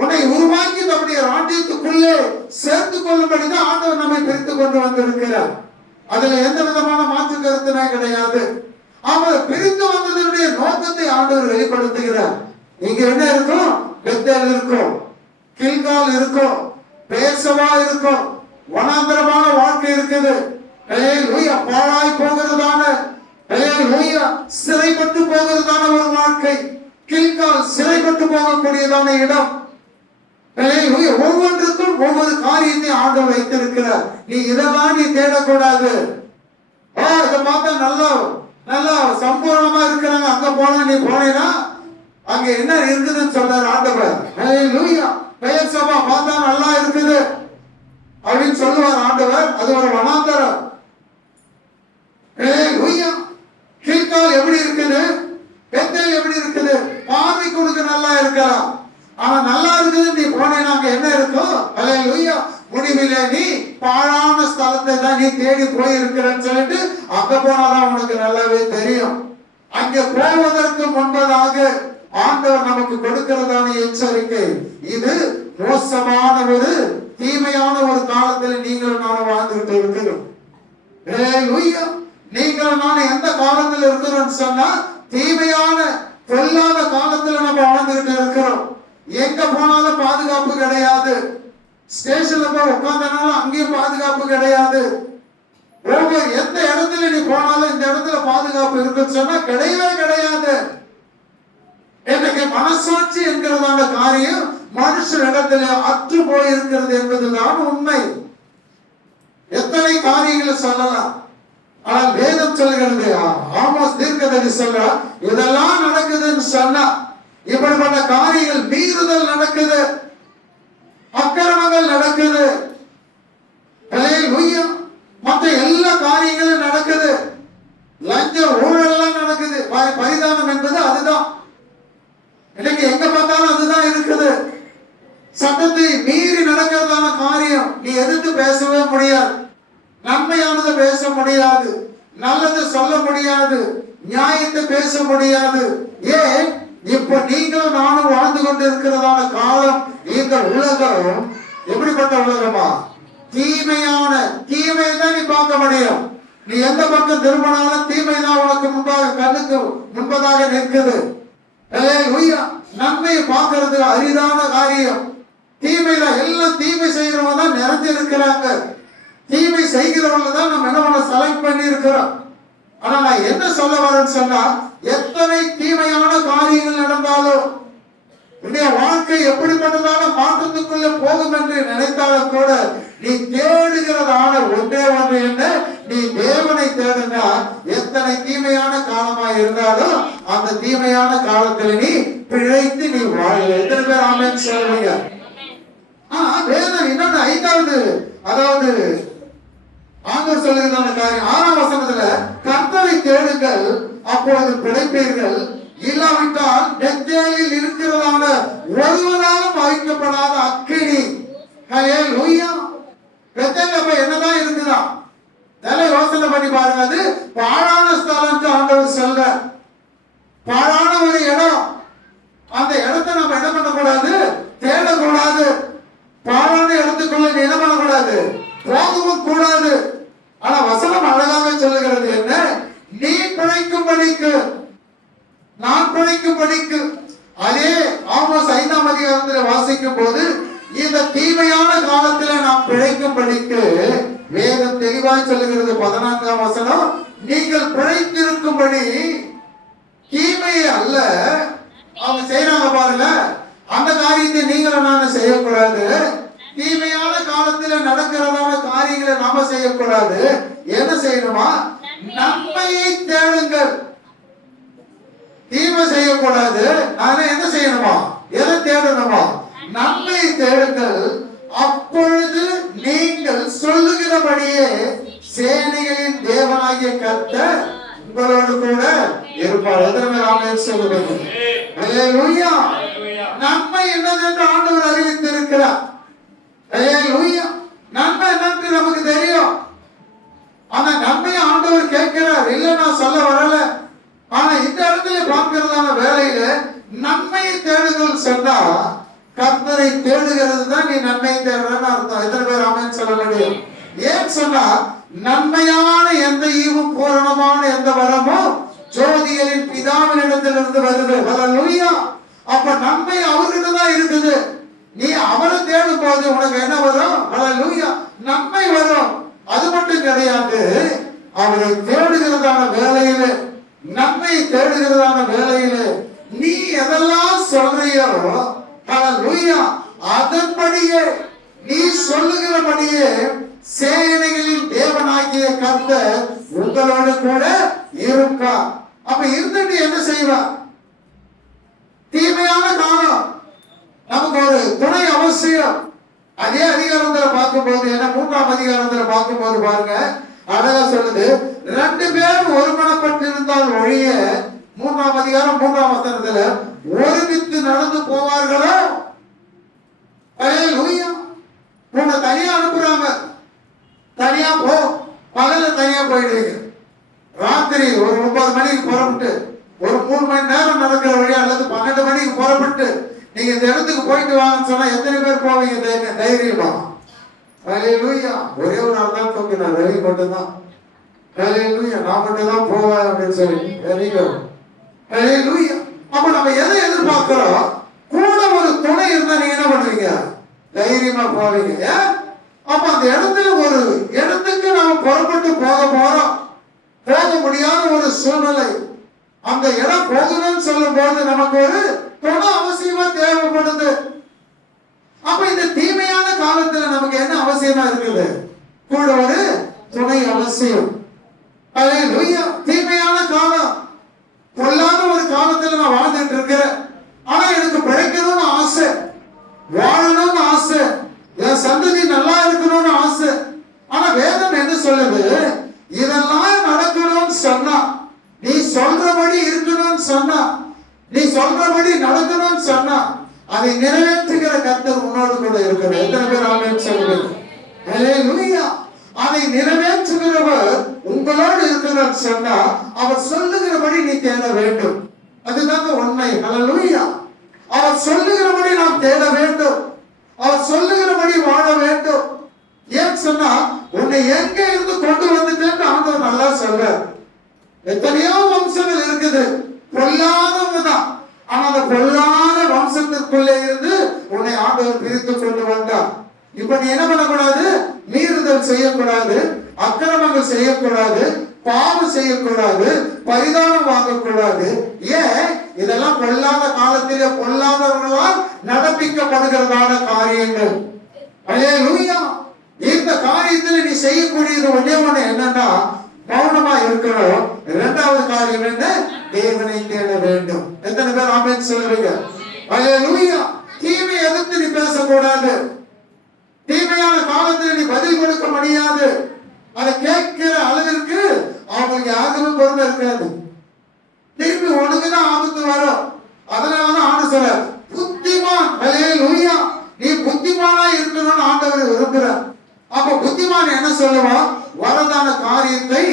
உன்னை உருவாக்கி நம்முடைய ராஜ்யத்துக்குள்ளே சேர்த்து கொள்ளும்படிதான் ஆண்டவர் நம்மை பிரித்து கொண்டு வந்திருக்கிறார். அதுல எந்த விதமான மாற்று கருத்துமே கிடையாது. அவர் பிரித்து வந்ததனுடைய நோக்கத்தை ஆண்டவர் வெளிப்படுத்துகிறார். இங்க என்ன இருக்கும்? பெத்தேல் இருக்கும், கில்கால் இருக்கும், பேசவா இருக்கும், வனாந்தரமான வாழ்க்கை இருக்குது. அல்லேலூயா, பாழாய் போகிறதான, அல்லேலூயா, சிறைப்பட்டு போகிறதான ஒரு வாழ்க்கை. கில்கால் சிறைப்பட்டு போகக்கூடியதான இடம். ஒவ்வொன்றுக்கும் ஒவ்வொரு காரியத்தை ஆண்டவர் வைத்திருக்கிறார். நீ இதெல்லாம் நீ தேடக்கூடாது. இதை பார்த்தா நல்லா நல்லா சம்பூர்ணமா இருக்கிறாங்க, அங்க போனா நீ போனேன்னா அங்க என்ன இருக்குதுன்னு சொல்றாரு ஆண்டவர். அல்லேலூயா, பெயர் சபா பார்த்தா நல்லா இருக்குது அப்படின்னு சொல்லுவார் ஆண்டவர். அது ஒரு வனாந்தரம். அல்லேலூயா, கில்கால் எப்படி இருக்குது, பெத்தேல் எப்படி இருக்குது, பார்வைக்கு உனக்கு நல்லா இருக்கலாம். ஆனா நல்லா இருக்குது நீ போனேன்னா அங்க என்ன இருக்கும்? அல்லேலூயா, முடிவிலே நீ பாழான ஸ்தலத்தை தான் நீ தேடி போயிருக்கிறன்னு சொல்லிட்டு அங்க போனாதான் உனக்கு நல்லாவே தெரியும். அங்க போவதற்கு முன்பதாக ஆண்டவர் நமக்கு கொடுக்கிறதான எச்சரிக்கை, இது மோசமான ஒரு தீமையான ஒரு காலத்தில் நீங்களும் நானும் வாழ்ந்துகிட்டு இருக்கிறோம். அல்லேலூயா, நீங்களும் நானும் எந்த காலத்தில் இருக்கிறோம் சொன்னா தீமையான பொல்லாத காலத்துல நம்ம வாழ்ந்துகிட்டு இருக்கிறோம். எங்க போனாலும் பாதுகாப்பு கிடையாது. ஸ்டேஷன்ல போய் உட்கார்ந்தனாலும் அங்கேயும் பாதுகாப்பு கிடையாது. ஒவ்வொரு எந்த இடத்துல நீ போனாலும் இந்த இடத்துல பாதுகாப்பு இருக்குன்னு சொன்னா கிடையவே கிடையாது. எனக்கு மனசாட்சி என்கிறதான காரியம் மனுஷர் இடத்துல அற்று போயிருக்கிறது என்பதுதான் உண்மை. எத்தனை காரியங்களை சொல்லலாம். ஆனால் வேதம் சொல்கிறது, ஆமோஸ் தீர்க்கதரிசி சொல்ற, இதெல்லாம் நடக்குதுன்னு சொன்னா இப்படிப்பட்ட காரியங்கள், மீறுதல் நடக்குது, அக்கிரமங்கள் நடக்குது, அல்லேலூயா, மற்ற எல்லா காரியங்களும் நடக்குது, லஞ்ச ஊழல் நடக்குது. பரிதானம் என்பது அதுதான். இன்னைக்கு எங்க பார்த்தாலும் அதுதான் இருக்குது. சட்டத்தை மீறி நடக்கிறதான காரியம் நீ எதிர்த்து பேசவே முடியாது, நன்மையானதை பேச முடியாது, நல்லது சொல்ல முடியாது, நியாயத்தை பேச முடியாது. ஏன்? இப்ப நீங்களும் நானும் வாழ்ந்து கொண்டு இருக்கிறதான காலம், இந்த உலகம் எப்படிப்பட்ட உலகமா? தீமையான தீமையை தான் நீ பார்க்க முடியும். நீ எந்த பக்கம் திரும்பினாலும் தீமை தான் உனக்கு முன்பாக, கண்ணுக்கு முன்பதாக நிற்குது. நன்மையை பார்க்கறது அரிதான காரியம். தீமையில எல்லாம் தீமை செய்கிறவங்க தான் நிறைஞ்சு இருக்கிறாங்க. தீமை செய்கிறவங்க தான் நம்ம என்ன பண்ண செலக்ட் பண்ணி இருக்கிறோம். ஆனா நான் என்ன சொல்ல வரேன்னு சொன்னா, எத்தனை தீமையான காரியங்கள் நடந்தாலும் உன்னுடைய வாழ்க்கை எப்படிப்பட்டதான மாற்றத்துக்குள்ள போகும் என்று நினைத்தாலும் கூட நீ தேடுகிறதான ஒன்றே ஒன்று என்ன? நீ தேவனை தேடுனா எத்தனை தீமையான காலமா இருந்தாலும் அந்த தீமையான காலத்துல நீ பிழைத்து நீ வாழ. எத்தனை பேர் ஆமென் சொல்றீங்க? வேதம் இன்னொன்னு 5வது, அதாவது ஆண்டவர் சொல்லுகிறதான காரியம் 6ஆம் வசனத்துல, கர்த்தரை தேடுங்கள் அப்பொழுது பிழைப்பீர்கள், இல்லாவிட்டால் பெத்தேலில் இருக்கிறதான ஒருவராலும் அழிக்கப்படாத அக்கினி. ஹல்லேலூயா. பெத்தேல்ல போய் என்னதான் இருக்குதா? நல்லா யோசனை பண்ணி பாருங்க. அது பாழான ஸ்தலம் ஆண்டவர் சொல்ல, பாழான ஒரு இடம். அந்த இடத்தை நம்ம என்ன பண்ணக்கூடாது? தேடக்கூடாது. பாழான இடத்துக்குள்ள நீ என்ன பண்ணக்கூடாது? போகவும் கூடாது. ஆனா வசனம் அழகாக சொல்லுகிறது என்ன? நீ பிழைக்கும்படிக்கு, நான் பிழைக்கும்படிக்கு. அதே ஆமோஸ் 5ஆம் அதிகாரத்தில் வாசிக்கும் போது, இந்த தீமையான காலத்துல நாம் பிழைக்கும்படிக்கு வேதம் தெளிவாய் சொல்லுகிறது. 14ஆம் வசனம், நீங்கள் பிழைத்திருக்கும்படி, தீமையை அல்ல. அவங்க செய்யறாங்க பாருங்க, அந்த காரியத்தை நீங்களும் நானும் செய்யக்கூடாது. தீமையான காலத்துல நடக்கிறதான காரியங்களை நாம செய்யக்கூடாது. என்ன செய்யணுமா? நன்மையை தேடுங்கள். தீமை செய்யக்கூடாது. ஆனா என்ன செய்யணுமா? எதை தேடணுமா? நன்மையை தேடுங்கள். அப்பொழுது நீங்கள் சொல்லுகிறபடியே சேனைகளின் தேவனாகிய கர்த்தர் உங்களோடு கூட இருப்பார். எத்தனை ஆமென் சொல்லுங்க? அல்லேலூயா. நன்மை என்னது என்று ஆண்டவர் அறிவித்திருக்கிறார். நன்மை என்னன்னு நமக்கு தெரியும். ஆனா நன்மையை ஆண்டவர் கேட்கிறார். இல்ல தேடுதல் சொன்னா கர்த்தரை தேடுகிறது தான் நீ நன்மை தேடுறன்னு அர்த்தம். எத்தனை பேர் ஆமென் சொல்ல முடியும்? ஏன் சொன்னா நன்மையான எந்த ஈவும் பூரணமான எந்த வரமும் ஜோதிகளின் பிதாவினிடத்திலிருந்து வருது. ஹல்லேலூயா. அப்ப நன்மை அவர்கிட்ட தான் இருக்குது. நீ அவரை தேடும் போது உனக்கு என்ன வரும்? ஹல்லேலூயா, நன்மை வரும். அது மட்டும் கிடையாது, அவரை தேடுகிறதான வேலையில, நன்மை தேடுகிறதான வேலையில நீ எதெல்லாம் சொல்றியோ ஹல்லேலூயா, அதன்படியே நீ சொல்லுகிறபடியே சேனைகளின் தேவனாகிய கர்த்தர் உங்களோடு கூட இருக்கா. அப்ப இருந்துட்டு என்ன செய்வா? தீமையான காலம் நமக்கு ஒரு துணை அவசியம். அதே அதிகாரத்துல பார்க்கும்போது, ஏன்னா 3ஆம் அதிகாரத்துல பார்க்கும்போது பாருங்க, அழகா சொல்லுது, 2 பேர் ஒருமனப்பட்டு இருந்தால் ஒழிய, 3ஆம் அதிகாரம் 3ஆம் வசனத்துல, ஒருமித்து நடந்து போவார்களோ. ஹல்லேலூயா. உன்னை தனியா அனுப்புறாங்க, தனியா போ, பகல தனியா போயிடுவீங்க. ராத்திரி ஒரு 9 மணிக்கு புறப்பட்டு ஒரு 3 மணி நேரம் நடக்கிற வழியா அல்லது 12 மணிக்கு புறப்பட்டு நீங்க இந்த இடத்துக்கு போயிட்டு வாங்கன்னு சொன்னா எத்தனை பேர் போவீங்க? தைரியமா? ஹல்லேலூயா. ஒரே ஒரு ஆள் தான் தூக்கினார், ரவி மட்டும் தான். ஹல்லேலூயா. நான் மட்டும் தான் போவேன் அப்படின்னு சொல்லி. Very good. ஹல்லேலூயா. அப்ப நம்ம எதை எதிர்பார்க்கிறோம்? கூட ஒரு துணை இருந்தா நீங்க என்ன பண்ணுவீங்க? தைரியமா போவீங்க. அப்ப அந்த இடத்துல ஒரு இடத்துக்கு நம்ம புறப்பட்டு போறோம், போக முடியாத ஒரு சூழ்நிலை, அந்த இடம் போகணும்னு சொல்லும் போது நமக்கு ஒரு துணை அவசியமா தேவைப்படுது. அப்ப இந்த தீமையான காலத்துல நமக்கு என்ன அவசியமா இருக்குது? கூட ஒரு துணை அவசியம். ஹல்லேலூயா. தீமையான காலம், பொல்லாத ஒரு காலத்துல நான் வாழ்ந்துட்டு இருக்கிறேன். ஆனா எனக்கு பிழைக்கணும்னு ஆசை, வாழணும்னு ஆசை, என் சந்ததி நல்லா இருக்கணும்னு ஆசை. ஆனா வேதம் என்ன சொல்லுது? இதெல்லாம் நடக்கணும்னு சொன்னா, நீ சொல்றபடி இருக்கணும்னு சொன்னா, நீ சொல்றபடி நடக்கணும்னு சொன்னா, அதை நிறைவேற்றுகிற கர்த்தர் உன்னோடு கூட இருக்கிறார். எத்தனை பேர் ஆமென் சொல்லுங்க? ஹல்லேலூயா. அதை நிறைவேற்றுகிறவர் உங்களோடு இருக்கிறார் சொன்னா, அவர் சொல்லுகிறபடி நீ தேட வேண்டும். அதுதாங்க உண்மை. ஹல்லேலூயா. அவர் சொல்லுகிறபடி நாம் தேட வேண்டும், அவர் சொல்லுகிறபடி வாழ வேண்டும். ஏன் சொன்னா, உன்னை எங்க இருந்து கொண்டு வந்துட்டேன்னு ஆண்டவர் நல்லா சொல்றார். எத்தனையோ வம்சங்கள் இருக்குது, பொல்லாதவங்க தான். ஆனா அந்த பொல்லாத வம்சத்திற்குள்ளே இருந்து உன்னை ஆண்டவர் பிரித்து கொண்டு வந்தார். இப்ப நீ என்ன பண்ணக்கூடாது? மீறுதல் செய்யக்கூடாது, அக்கிரமங்கள் செய்யக்கூடாது, பாவம் செய்யக்கூடாது, பரிதானம் வாங்கக்கூடாது. ஏன்? இதெல்லாம் பொல்லாத காலத்திலே பொல்லாதவர்களால் நடப்பிக்கப்படுகிறதான காரியங்கள். ஹல்லேலூயா. இந்த காரியத்தில் நீ செய்யக்கூடியது ஒண்ணே ஒண்ணு என்னன்னா, மௌனமா இருக்கணும். 2வது காரியம் என்ன? தேவனை தேட வேண்டும். எத்தனை பேர் ஆமென் சொல்லுவீங்க? ஹல்லேலூயா. தீமை எதிர்த்து நீ பேசக்கூடாது. தீமையான காலத்தில் நீ பதில் கொடுக்க முடியாது. அதை கேட்கிற அளவிற்கு அவங்களுக்கு யாருக்கும் பொறுமை இருக்காது. திருப்பி உனக்குதான் ஆபத்து வரும். அதனாலதான் ஆண்டு சொல்ற, புத்திமான். ஹல்லேலூயா. நீ புத்திமானா இருக்கணும்னு ஆண்டவர் விரும்புகிறார். அப்ப புத்திமான் என்ன சொல்லுவான்? வரதான காரியத்தை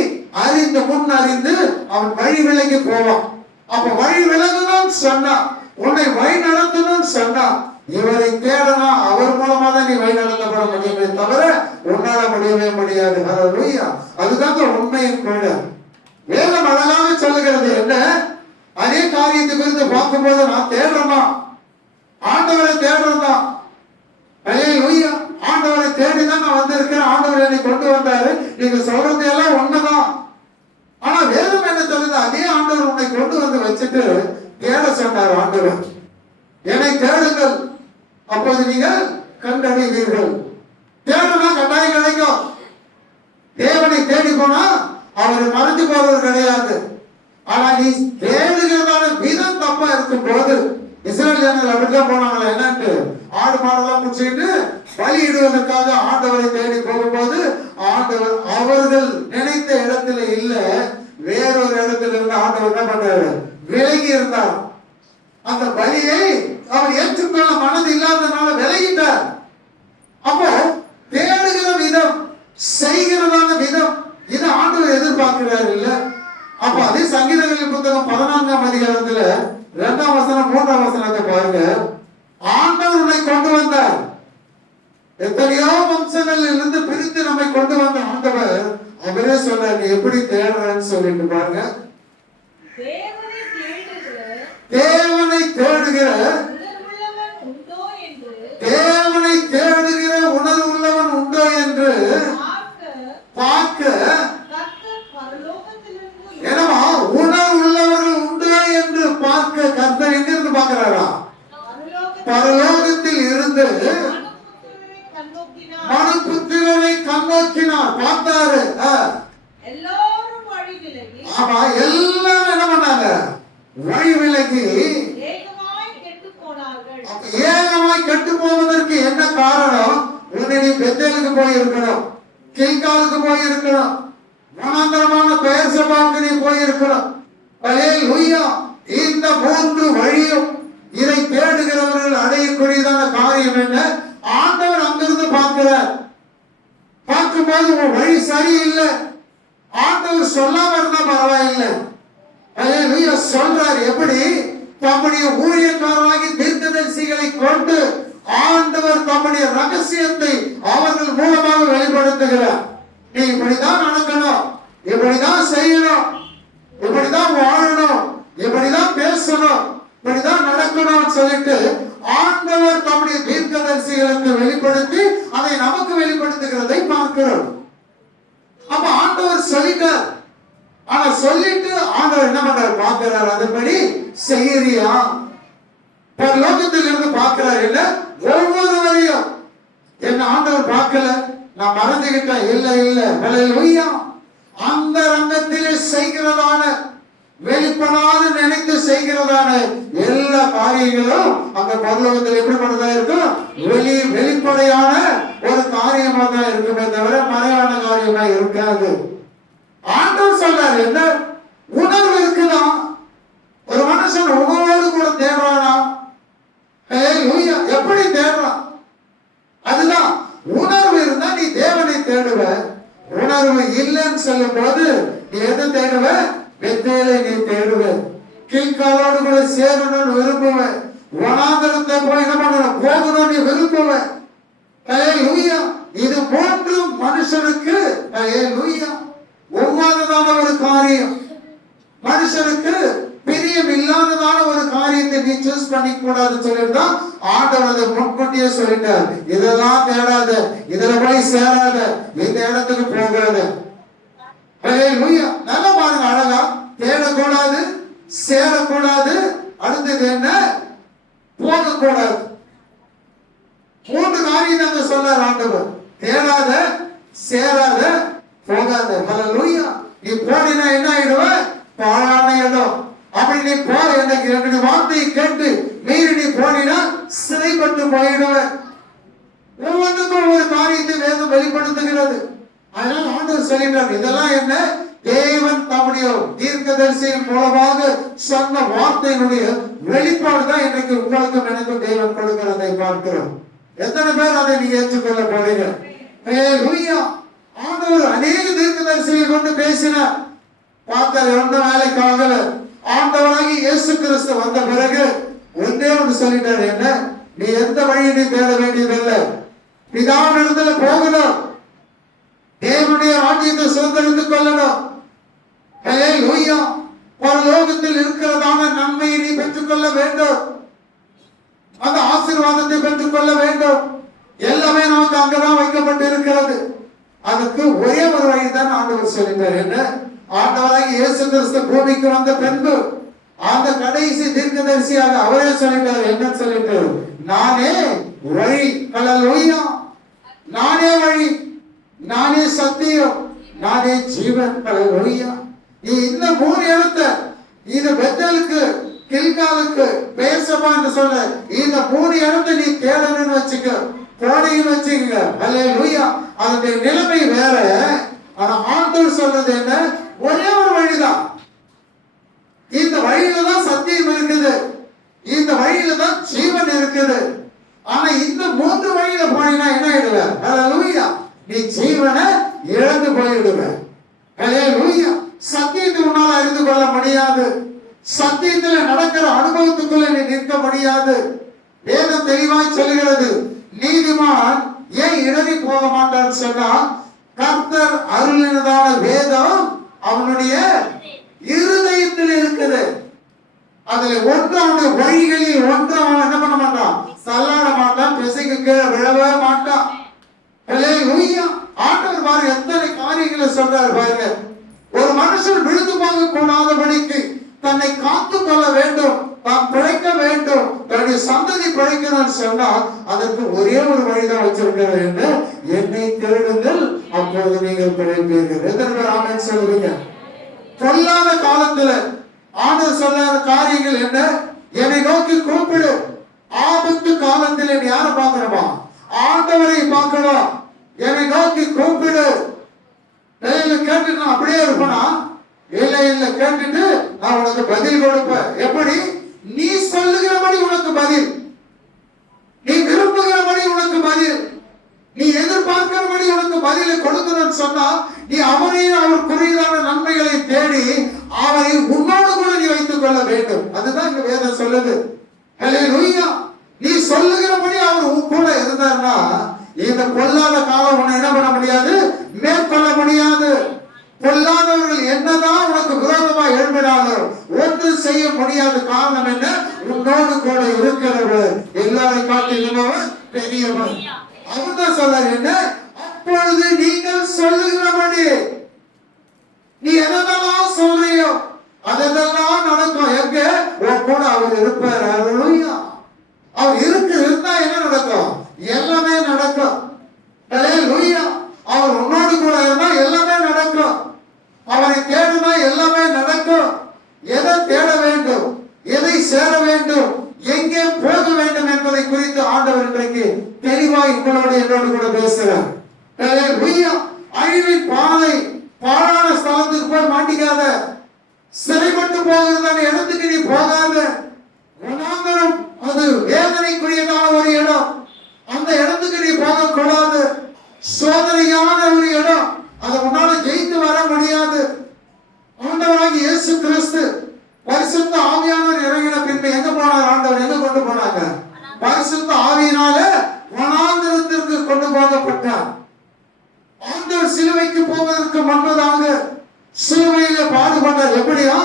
அறிந்து முன் அறிந்து அவன் வழி விலகி போவான். அப்ப வழி விலகணும்னு சொன்னா, உன்னை வழி நடத்தணும்னு சொன்னா, இவரை தேடனா அவர் மூலமா தான் நீ வழி நடத்தப்பட முடியுமே தவிர உன்னால முடியவே முடியாது. ஹல்லேலூயா. அதுதான் உண்மையின் கூட. வேதம் அழகாக சொல்லுகிறது என்ன? அதே காரியத்தை குறித்து பார்க்கும்போது நான் தேடுறேன்னா, ஆண்டவரை தேடுறதா. ஹல்லேலூயா. ஆண்டவரை தேடிதான் நான் வந்திருக்கிறேன், ஆண்டவர் என்னை கொண்டு வந்தாரு. நீங்க சொல்றது எல்லாம் உண்மைதான். ஆனா வேதம் என்ன சொல்லுது? அதே ஆண்டவர் உன்னை கொண்டு வந்து வச்சுட்டு தேட சொன்னார். ஆண்டவர், என்னை தேடுங்கள், அப்போது நீங்கள் கண்டடைவீர்கள். தேடுனா கட்டாயம் கிடைக்கும். தேவனை தேடி போனா அவர் மறைஞ்சு போறது கிடையாது. ஆனா நீ தேடுகிறதான விதம் தப்பா இருக்கும் போது, இஸ்ரவேல் ஜனங்கள் அப்படிதான் போனாங்களா? என்னன்னு ஆடு மாடெல்லாம் முடிச்சுட்டு பலியிடுவதற்காக ஆண்டவரை தேடி போகும்போது, ஆண்டவர் அவர்கள் நினைத்த இடத்துல இல்ல, வேறொரு இடத்துல இருந்து ஆண்டவர் என்ன பண்றாரு? விலகி இருந்தார். அந்த பலியை அவர் ஏற்றுக்கொள்ள மனது இல்லாதனால விலகிட்டார். அப்போ தேடுகிற விதம், செய்கிறதான விதம், இது ஆண்டவர் எதிர்பார்க்கிறார் இல்ல. அப்ப அதே சங்கீதங்களின் புத்தகம் 14ஆம் அதிகாரத்துல 2ஆம் வசனம் 3ஆம் வசனத்தை பாருங்க. ஆண்டவர் உன்னை கொண்டு வந்தார். எத்தனையோ வம்சங்களில் இருந்து பிரித்து நம்மை கொண்டு வந்த ஆண்டவர் அவரே சொல்ற நீ எப்படி தேடுறன்னு சொல்லிட்டு பாருங்க. தேவனை தேடுகிற உணர்வுள்ளவன் உண்டோ என்று பார்க்க என்னவா உணர்வுள்ளவர்கள் உண்டோ என்று பார்க்க கர்த்தர் எங்கிருந்து பார்க்கிறாரா? பரலோகத்தில் இருந்து மனுபுத்திரரை கண்ணோக்கினார், பார்த்தாரு. ஆமா, எல்லாரும் என்ன பண்ணாங்க? வழி விலகி ஏகமாய் கெட்டு போவதற்கு என்ன காரணம்? உன்னை பெத்தேலுக்கு போய் இருக்கணும், கில்காலுக்கு போய் இருக்கணும், வனாந்தரமான பெயர்சபாவுக்கு நீ போய் இருக்கணும். அல்லேலூயா. இந்த 3 வழியும் இதை தேடுகிறவர்கள் அடையக்கூடியதான காரியம் என்ன? ஆண்டவர் அங்கிருந்து பார்க்கிறார். பார்க்கும்போது உன் வழி சரியில்லை, ஆண்டவர் சொல்லாம இருந்தா பரவாயில்லை. அல்லேலூயா. சொல்றார். எப்படி? தம்முடைய ஊழியக்காரராகி தீர்க்கதரிசிகளை கொண்டு ஆண்டவர் தம்முடைய ரகசியத்தை அவர்கள் மூலமாக வெளிப்படுத்துகிறார். நீ இப்படிதான் நடக்கணும், இப்படிதான் செய்யணும், இப்படிதான் வாழணும், இப்படிதான் பேசணும், இப்படிதான் நடக்கணும் சொல்லிட்டு ஆண்டவர் தம்முடைய தீர்க்கதரிசிகளுக்கு வெளிப்படுத்தி அதை நமக்கு வெளிப்படுத்துகிறதை பார்க்கிறோம். அப்ப ஆண்டவர் சொல்லிட்டார். ஆனா சொல்லிட்டு ஆண்டவர் என்ன பண்றாரு? பார்க்கிறார். அதுபடி செய்யறியா? பரலோகத்தில் இருந்து பார்க்கிறார். இல்ல ஒவ்வொருவரையும் என்ன ஆண்டவர் பார்க்கல, நான் மறந்துகிட்டேன், இல்ல இல்ல. அல்லேலூயா. அந்த ரங்கத்திலே செய்கிறதான வெளிப்படாது நினைத்து செய்கிறதான எல்லா காரியங்களும் அந்த பரலோகத்தில் எப்படி பண்ணதா இருக்கும்? வெளிப்படையான ஒரு காரியமா தான் இருக்குமே தவிர மறைவான காரியமா இருக்காது. ஆண்டவர் சொல்றாரு. என்ன உணர்வு இருக்குதா? ஒரு மனுஷன் உணர்வோடு கூட தேடுறானா? எப்படி தேடுறான்? அதுதான் உணர்வு இருந்தா நீ தேவனை தேடுவ. உணர்வு இல்லைன்னு சொல்லும் போது நீ எதை தேடுவ? பெத்தேலை நீ தேடுவ. கில்காலோடு கூட சேரணும்னு விரும்புவ. வனாந்தரத்தை போய் என்ன பண்ணணும்? போகணும் நீ விரும்புவ. இது 3 மனுஷனுக்கு ஒவ்வாததான ஒரு காரியம். மனுஷனுக்கு பிரியம் இல்லாததான ஒரு காரியத்தை நீ சூஸ் பண்ணி கூடாது சொல்லிட்டு ஆண்டவர் அதை முன்கூட்டியே சொல்லிட்டார். இதெல்லாம் தேடாத, இதுல போய் சேராத, இந்த இடத்துக்கு போகாத. நல்லா பாருங்க, அழகா தேடக்கூடாது, சேரக்கூடாது. அடுத்தது என்ன? போகக்கூடாது. 3 காரியம் தாங்க சொல்றார் ஆண்டவர். தேடாத, சேராத, போகாத. ஹல்லேலூயா. நீ போடினா என்ன ஆயிடுவ? பாழான இடம். அப்படி நீ போ, எனக்கு வார்த்தையை கேட்டு மீறி நீ போனா சிறைப்பட்டு போயிடுவ. ஒவ்வொன்றுக்கும் ஒரு காரியத்தை வேதம் வெளிப்படுத்துகிறது. அதனால ஆண்டவர் சொல்லிட்டார். இதெல்லாம் என்ன? தேவன் தம்முடைய தீர்க்கதரிசியின் மூலமாக சொன்ன வார்த்தையினுடைய வெளிப்பாடு தான் இன்றைக்கு உங்களுக்கு எனக்கும் தேவன் கொடுக்கிறதை பார்க்கிறோம். எத்தனை பேர் அதை நீங்க ஏற்றுக்கொள்ள போறீங்க? ஆண்டவர் அநேக தீர்க்கதரிசியை கொண்டு பேசினார். பார்த்தார், ஒன்றும் வேலைக்கு ஆகல. ஆண்டவராகி இயேசு கிறிஸ்து வந்த பிறகு ஒன்றே ஒன்று சொல்லிட்டார். என்ன? நீ எந்த வழியை நீ தேட வேண்டியதில்லை, பிதாவினிடத்துல போகணும், தேவனுடைய ராஜ்யத்தை சுதந்திரித்துக் கொள்ளணும். பரலோகத்தில் இருக்கிறதான நன்மையை நீ பெற்றுக்கொள்ள வேண்டும், அந்த ஆசீர்வாதத்தை பெற்றுக் கொள்ள வேண்டும். எல்லாமே நமக்கு அங்கதான் வைக்கப்பட்டு இருக்கிறது. அதுக்கு ஒரே ஒரு வழிதான் ஆண்டவர் சொல்லிட்டார். என்ன? ஆண்டவராகி இயேசு கிறிஸ்து பூமிக்கு வந்த பின்பு அந்த கடைசி தீர்க்கதரிசியாக அவரே சொல்லிட்டார். என்ன சொல்லிட்டார்? நானே வழி. ஹல்லேலூயா. நானே வழி, நானே சத்தியம், நானே ஜீவன். ஹல்லேலூயா. நீ இந்த 3 இடத்தை, இது பெத்தேலுக்கு, கில்காலுக்கு, பெயர்சபா என்று சொல்ல இந்த 3 இடத்தை நீ தேடணும்னு வச்சுக்க, போனீங்கன்னு வச்சுக்க. ஹல்லேலூயா. அதனுடைய நிலைமை வேற. ஆனா ஆண்டவர் சொல்றது என்ன? ஒரே ஒரு வழிதான். இந்த வழியில தான் சத்தியம் இருக்குது, இந்த வழியில தான் ஜீவன் இருக்குது. ஆனா இந்த 3 வழியில போனீங்கன்னா என்ன ஆயிடுவ? ஹல்லேலூயா. நீ ஜீவனை இழந்து போயிடுவ. ஹல்லேலூயா. சத்தியத்தை உன்னால் அறிந்து கொள்ள முடியாது, சத்தியத்தில் நடக்கிற அனுபவத்துக்குள்ள நீ நிற்க முடியாது. வேதம் தெளிவாய் சொல்லுகிறது, நீதிமான் ஏன் இடறி போக மாட்டான்னு சொன்னா, கர்த்தர் அருளினதான வேதம் அவனுடைய இருதயத்தில் இருக்குது. அதுல ஒன்று அவனுடைய வழிகளில் ஒன்று அவன் என்ன பண்ண மாட்டான், தள்ளாட மாட்டான், பிசைக்கு கீழே விழவே மாட்டான். ஆண்டவர் பாரு எத்தனை காரியங்களை சொல்றாரு பாருங்க. ஒரு மனுஷன் விழுந்து போக கூடாதபடிக்கு தன்னை காத்து கொள்ள வேண்டும், தான் பிழைக்க வேண்டும், தன்னுடைய சந்ததி பிழைக்கணும்னு சொன்னா அதற்கு ஒரே ஒரு வழிதான் வச்சிருக்கிறார், என்று என்னை தேடுங்கள் அப்போது நீங்கள் பிழைப்பீர்கள். எத்தனை பேர் ஆமென் சொல்லுவீங்க? பொல்லாத காலத்துல ஆண்டவர் சொல்லாத காரியங்கள் என்ன? என்னை நோக்கி கூப்பிடு. ஆபத்து காலத்தில் நீ யாரை பார்க்கணுமா? ஆண்டவரை பார்க்கணும். என்னை நோக்கி கூப்பிடு. கேட்டுட்டு நான் அப்படியே இருப்பேனா? இல்ல இல்ல, கேட்டுட்டு நான் உனக்கு பதில் கொடுப்பேன். எப்படி? நீ சொல்லுகிறபடி உனக்கு பதில், நீ விரும்புகிறபடி உனக்கு பதில், நீ எதிர்பார்க்கிறபடி உனக்கு பதிலை கொடுக்கணும்னு சொன்னா, நீ அவரையும் அவர் குறியதான நன்மைகளை தேடி அவரை உன்னோடு கூட நீ வைத்துக் கொள்ள வேண்டும். அதுதான் இங்க வேதம் சொல்லுது. ஹல்லேலூயா. நீ சொல்லுகிறபடி அவர் உன் கூட இருந்தார்னா இந்த பொல்லாத காலம் உன்னை என்ன பண்ண முடியாது, மேற்கொள்ள முடியாது. பொல்லாதவர்கள் என்னதான் உனக்கு விரோதமா எழுப்பினாலும் ஒன்று செய்ய முடியாத காரணம் என்ன? உன்னோடு கூட இருக்கிறவர் எல்லாரை காட்டிலும் பெரியவர். அவர்தான் சொல்றாரு என்ன? அப்பொழுது நீங்கள் சொல்லுகிறபடி நீ எதெல்லாம் சொல்றியோ அதெல்லாம் நடக்கும். எங்க? உன் கூட அவர் இருப்பார். ஹல்லேலூயா. அவர் இருந்தா என்ன நடக்கும்? எல்லாமே நடக்கும். ஹல்லேலூயா. அவர் உன்னோடு கூட இருந்தா எல்லாமே நடக்கும். அவரை தேடினா எல்லாமே நடக்கும். எதை தேட வேண்டும், எதை சேர வேண்டும், எங்கே போக வேண்டும் என்பதை குறித்து ஆண்டவர் இன்றைக்கு தெளிவாய் உங்களோடு என்னோடு கூட பேசுகிறார். ஹல்லேலூயா. அழிவின் பாதை, பாழான ஸ்தலத்துக்கு போய் மாட்டிக்காத. சிறைப்பட்டு போகிறதான இடத்துக்கு நீ போகாத. வனாந்தரம் அது வேதனைக்குரியதான ஒரு இடம். அந்த இடத்துக்கு நீ போகக்கூடாது. சோதனையான ஒரு இடம். அதை உன்னால ஜெயித்து வர முடியாது. ஆண்டவராகிய இயேசு கிறிஸ்து பரிசுத்த ஆவியானவர் இறங்கின பின்பு எங்க போனார்? ஆண்டவர் எங்க கொண்டு போனாங்க? பரிசுத்த ஆவியினால வனாந்தரத்திற்கு கொண்டு போகப்பட்டார். ஆண்டவர் சிலுவைக்கு போவதற்கு முன்பதாக சிலுவையில பாடுபட்டார். எப்படியா?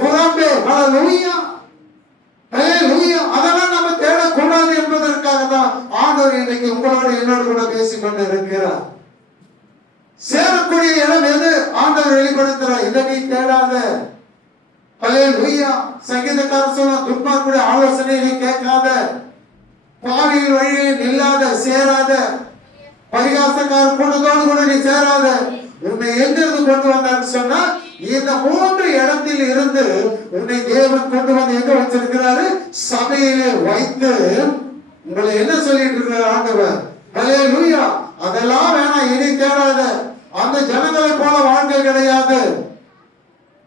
புறம்பே. ஹல்லேலூயா. ஹல்லேலூயா. அதெல்லாம் நம்ம தேடக்கூடாது என்பதற்காக தான் ஆண்டவர் இன்றைக்கு உங்களோடு என்னோடு கூட பேசிக் கொண்டு இருக்கிறார். சேரக்கூடிய இடம் எது? ஆண்டவர் வெளிப்படுத்துறார். இதை நீ தேடாத. ஹல்லேலூயா. சங்கீதக்காரர் சொன்ன துன்மார்க்குடைய ஆலோசனையை நீ கேட்காத, பாவியின் வழியை நில்லாத, சேராத, பரிகாசக்காரர் கூட்டத்தோடு கூட நீ சேராத. உன்னை எங்கிருந்து கொண்டு வந்தான்னு சொன்னா, இந்த 3 இடத்தில் இருந்து உன்னை தேவன் கொண்டு வந்து எங்க வச்சிருக்கிறாரு? சபையிலே வைத்து உங்களை என்ன சொல்லிட்டு இருக்கிறார் ஆண்டவர்? ஹல்லேலூயா. அதெல்லாம் வேணாம், இனி தேடாத. அந்த ஜனங்களை போல வாழ்க்கை கிடையாது.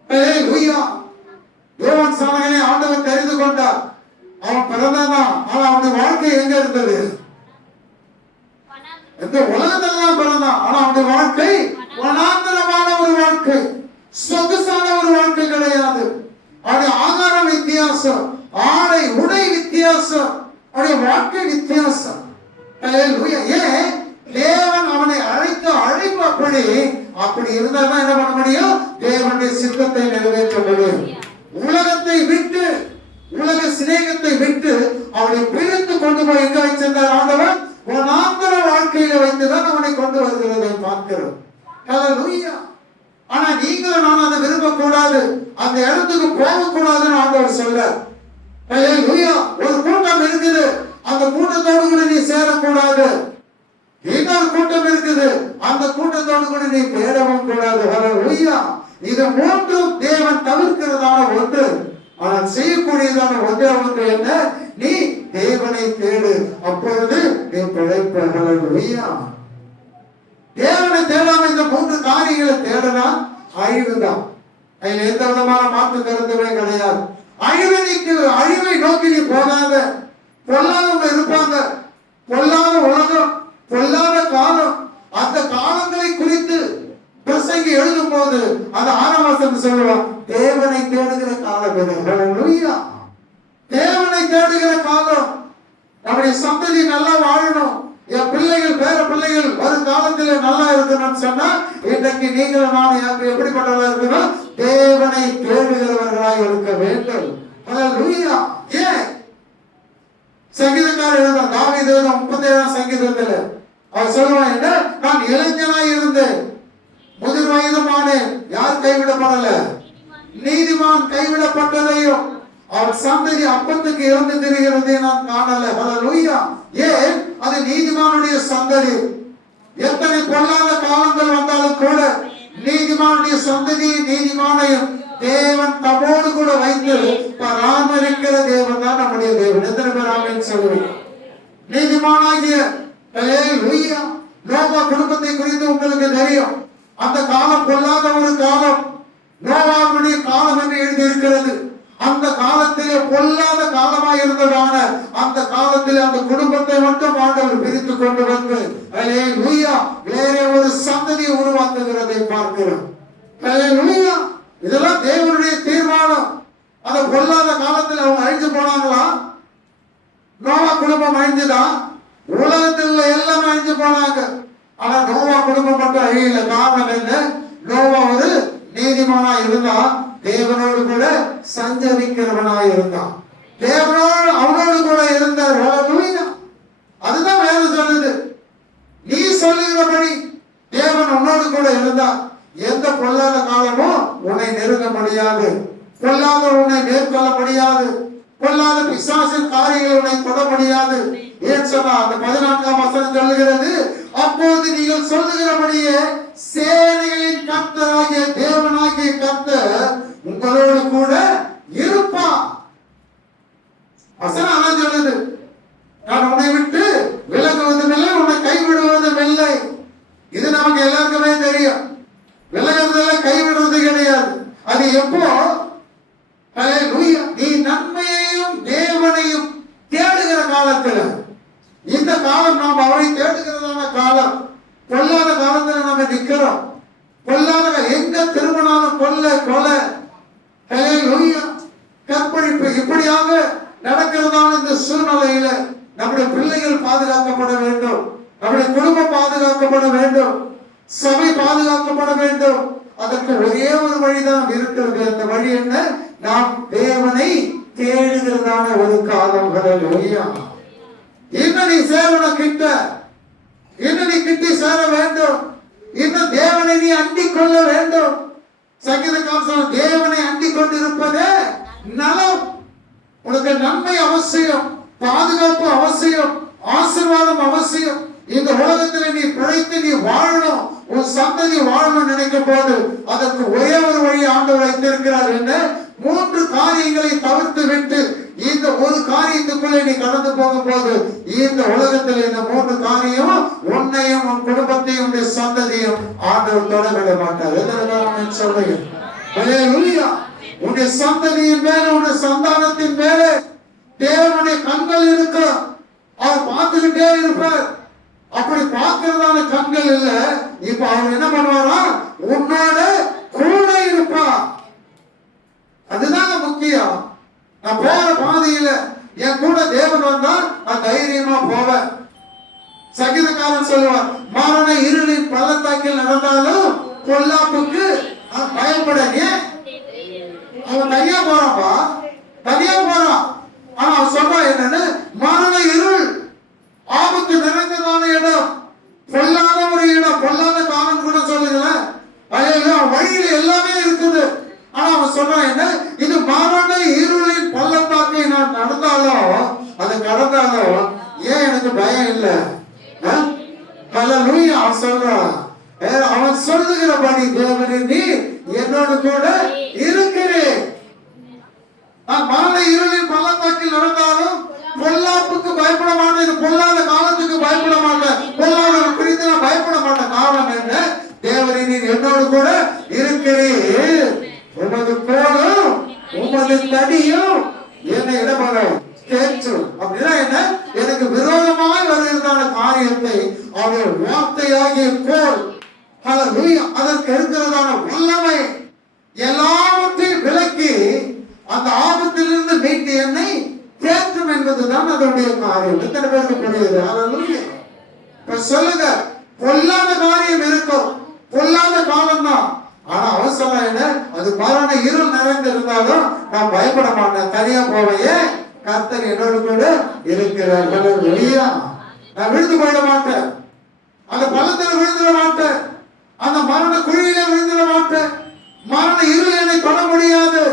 ஹல்லேலூயா. யோவான் ஸ்நானகனை ஆண்டவர் தெரிந்து கொண்டார். அவன் பிறந்தான், ஆனா அவனுடைய வாழ்க்கை எங்க இருந்தது? இந்த உலகத்தான் பிறந்தான், ஆனா அவனுடைய வாழ்க்கை வனாந்தரமான ஒரு வாழ்க்கை, சொகுசான ஒரு வாழ்க்கை கிடையாது. அவனுடைய ஆகாரம் வித்தியாசம், ஆடை உடை வித்தியாசம், அவனுடைய வாழ்க்கை வித்தியாசம். ஏன்? தேவன் அவனை அழைத்த அழைப்பு அப்படி இருந்தாதான் என்ன பண்ண முடியும்? தேவனுடைய சித்தத்தை நிறைவேற்ற முடியும். உலகத்தை விட்டு, உலக சிநேகத்தை விட்டு அவனை பிரித்து கொண்டு போய் எங்க வைச்சிருந்தார் ஆண்டவர்? வனாந்தர வாழ்க்கையில வைத்துதான் அவனை கொண்டு வருகிறதை பார்க்கிறோம். ஹல்லேலூயா. ஆனா நீங்களும் நான் அதை விரும்பக்கூடாது, அந்த இடத்துக்கு போகக்கூடாதுன்னு ஆண்டவர் சொல்றார். ஹல்லேலூயா. ஒரு கூட்டம் இருக்குது, அந்த கூட்டத்தோடு கூட நீ சேரக்கூடாது. இன்னொரு கூட்டம் இருக்குது, அந்த கூட்டத்தோடு கூட நீ தேடவும் கூடாது. ஹல்லேலூயா. இது 3 தேவன் தவிர்க்கிறதான ஒன்று. ஆனால் செய்யக்கூடியதான ஒன்று என்ன? நீ தேவனை தேடு, அப்பொழுது நீ பிழைப்ப. ஹல்லேலூயா. தேவனை தேடாம இந்த 3 காரியங்களை தேடனா அழிவுதான். அதில் எந்த விதமான மாற்று கருத்துமே கிடையாது. அழிவை நோக்கி நீ போகாத. பொல்லாதவங்க இருப்பாங்க, பொல்லாத உலகம், பொல்லாத காலம். அந்த காலங்களை குறித்து பிரசங்கி எழுதும் போது அந்த 6ஆம் வசனம் சொல்லுவான், தேவனை தேடுகிற காலம் ஹல்லேலூயா. தேவனை தேடுகிற காலம். நம்முடைய சந்ததி நல்லா வாழணும், என் பிள்ளைகள் பேர பிள்ளைகள் வரும் காலத்துல நல்லா இருக்கணும்னு சொன்னா இன்றைக்கு நீங்கள் நான் எப்படிப்பட்டவர்களா இருக்கணும்? தேவனை தேடுகிறவர்களாய் இருக்க வேண்டும். ஹல்லேலூயா. ஏன் சங்கீதக்காரர் எழுத தாவீது 37ஆம் சங்கீதத்துல அவர் சொல்லுவான், என்ன நான் இளைஞனாய் இருந்தேன், முதிர் வயதுமானேன், யார் கைவிடப்படல? நீதிமான் கைவிடப்பட்டதையும் அவர் சந்ததி அப்பத்துக்கு இறந்து திரிகிறதை நான் காணல. ஹல்லேலூயா. ஏன்? அது நீதிமானுடைய சந்ததி. எத்தனை பொல்லாத காலங்கள் வந்தாலும் கூட நீதிமானுடைய சந்ததி நீதிமானையும் தேவன் தம்மோடு கூட வைத்து பராமரிக்கிற தேவன் தான் நம்முடைய தேவன். எத்தனை பேர் ஆமென் சொல்லுவீங்க? நீதிமானாகிய ஹல்லேலூயா. நோவா குடும்பத்தை குறித்து உங்களுக்கு தெரியும். அந்த காலம் பொல்லாத ஒரு காலம், நோவாவுடைய காலம் என்று எழுதி இருக்கிறது. அந்த காலத்திலே பொல்லாத காலமாய் இருந்ததான அந்த காலத்திலே அந்த குடும்பத்தை மட்டும் ஆண்டவர் பிரித்து கொண்டு வந்து ஹல்லேலூயா வேற ஒரு சந்ததியை உருவாக்குகிறதை பார்க்கிறோம். ஹல்லேலூயா. இதெல்லாம் தேவனுடைய தீர்மானம். அந்த பொல்லாத காலத்தில் அவங்க அழிஞ்சு போனாங்களா? நோவா குடும்பம் அழிஞ்சுதான். உலகத்தில் எல்லாம் அழிஞ்சு போனாங்க. ஆனா நோவா குடும்பம் மட்டும் அழியல. காரணம் என்ன? நோவா ஒரு நீதிமானா இருந்தா, தேவனோடு கூட சஞ்சரிக்கிறவனாய் இருந்தான், தேவனோடு அவனோடு கூட இருந்தார். அதுதான் வேதம் சொல்லுது. நீ சொல்லுகிறபடி தேவன் உன்னோடு கூட இருந்தா எந்த பொல்லாத காலமும் உன்னை நெருங்க முடியாது, பொல்லாத உன்னை மேற்கொள்ள முடியாது, பொல்லாத பிசாசின் காரியங்களை உன்னை தொட முடியாது. ஏன் சொன்னா அந்த 14ஆம் வசனம் சொல்லுகிறது, அப்போது நீங்கள் சொல்லுகிறபடியே சேனைகளின் கர்த்தராகிய தேவனாகிய கர்த்தர் உங்களோடு கூட இருப்பான். வசனம் அதான் சொல்லுது, நான் உன்னை விட்டு விலகுவதும் இல்லை, உன்னை கைவிடுவதும் இல்லை. இது நமக்கு எல்லாருக்குமே தெரியும். விலகுறதுல கைவிடுறது கிடையாது. அது எப்போ? ஹல்லேலூயா. நீ நன்மையையும் தேவனையும் தேடுகிற காலத்துல. இந்த காலம் நாம் அவரை தேடுகிறதான காலம். பொல்லாத காலத்துல நம்ம நிக்கிறோம். பொல்லாத எங்க திருமணம் கொலை, ஹல்லேலூயா, கற்பழிப்பு இப்படியாக நடக்கிறதான இந்த சூழ்நிலையில நம்முடைய பிள்ளைகள் பாதுகாக்கப்பட வேண்டும், நம்முடைய குடும்பம் பாதுகாக்கப்பட வேண்டும், சபை பாதுகாக்கப்பட வேண்டும். அதற்கு ஒரே ஒரு வழிதான் இருக்கிறது. அந்த வழி என்ன? நாம் தேவனை தேடுகிறதான ஒரு காலம். ஹல்லேலூயா. இன்னும் நீ சேவன கிட்ட, இன்னும் நீ கிட்டி சேர வேண்டும், இன்னும் தேவனை நீ அண்டிக் கொள்ள வேண்டும். சங்கீதக்காரன் தேவனை அண்டிக் கொண்டிருப்பதே நலம். உனக்கு நன்மை அவசியம், பாதுகாப்பு அவசியம், ஆசீர்வாதம் அவசியம். இந்த உலகத்தில் நீ பிழைத்து நீ வாழணும், உன் சந்ததி வாழணும் நினைக்கும் போது அதற்கு ஒரே ஒரு வழி ஆண்டவர் வைத்திருக்கிறார். என்ன? 3 காரியங்களை தவிர்த்து விட்டு இந்த ஒரு காரியத்துக்குள்ளே நீ கடந்து போகும்போது இந்த உலகத்தில் இந்த 3 காரியம் உன்னையும் உன் குடும்பத்தையும் உன்னுடைய சந்ததியும் ஆண்டவர் தொடவிட மாட்டார். எதற்காக சொல்றேன்? ஹல்லேலூயா. உன்னுடைய சந்ததியின் மேல, உன்னுடைய சந்தானத்தின் மேல தேவனுடைய கண்கள் இருக்கு. அவர் பார்த்துக்கிட்டே இருப்பார். அப்படி பார்க்கிறதான கண்கள் இல்ல, இப்ப அவர் என்ன பண்ணுவாரா? உன்னோட கூட இருப்பா. அதுதான் முக்கியம். நான் போற பாதையில என் கூட தேவன் வந்தா நான் தைரியமா போவேன். சங்கீதக்காரன் சொல்லுவார், மரண இருளின் பள்ளத்தாக்கில் நடந்தாலும் பொல்லாப்புக்கு நான் பயப்படனே. அவன் தனியா போறான்பா, தனியா போறான். ஆனா அவன் சொல்றான் என்னன்னு, மரண இருள் ஆபத்து நிறைந்ததான இடம், பொல்லாத ஒரு இடம், பொல்லாத காலம் கூட சொல்லுங்களேன். வழியில எல்லாமே இருக்குது. ஆனா அவன் சொல்றான் என்ன, இது மரண இருளின் பள்ளத்தாக்கை நான் நடந்தாலும் அதை கடந்தாலும் ஏன் எனக்கு பயம் இல்லை? ஹல்லேலூயா. அவன் சொல்றான், அவன் சொல்லுகிறபடி தேவனே நீ என்னோடு கூட இருக்கிறேன். நான் மரண இருளின் பள்ளத்தாக்கில் நடந்தாலும் பொல்லாப்புக்கு பயப்பட மாட்டேன், இது பொல்லாத காலத்துக்கு பயப்பட மாட்டேன், பொல்லாத குறித்து நான் பயப்பட மாட்டேன். காரணம் என்ன? தேவரே நீர் என்னோடு கூட இருக்கிறீர், உமது கோலும் உமது தடியும் என்னை இடமாக தேற்றும். அப்படின்னா என்ன? எனக்கு விரோதமாய் வருகிறதான காரியத்தை அவர் வார்த்தையாகிய கோல், ஹல்லேலூயா, அதற்கு இருக்கிறதான வல்லமை எல்லாவற்றையும் விலக்கி அந்த ஆபத்திலிருந்து மீட்டு என்னை தேற்றும் என்பதுதான் அதனுடைய காரியம். எத்தனை பேருக்கு புரியுது? அல்லேலூயா. இப்ப சொல்லுங்க, பொல்லாத காரியம் இருக்கும், பொல்லாத காலம் தான். ஆனா அவசரம் என்ன, அது மரண இருள் நிறைந்து இருந்தாலும் நான் பயப்பட மாட்டேன், தனியா போவையே கர்த்தர் என்னோடு கூட இருக்கிறார். அல்லேலூயா. நான் விழுந்து போயிட மாட்டேன், அந்த பள்ளத்துல விழுந்துட மாட்டேன், அந்த மரண குழியில விழுந்துட மாட்டேன், மரண இருள் என்னை தொட முடியாது.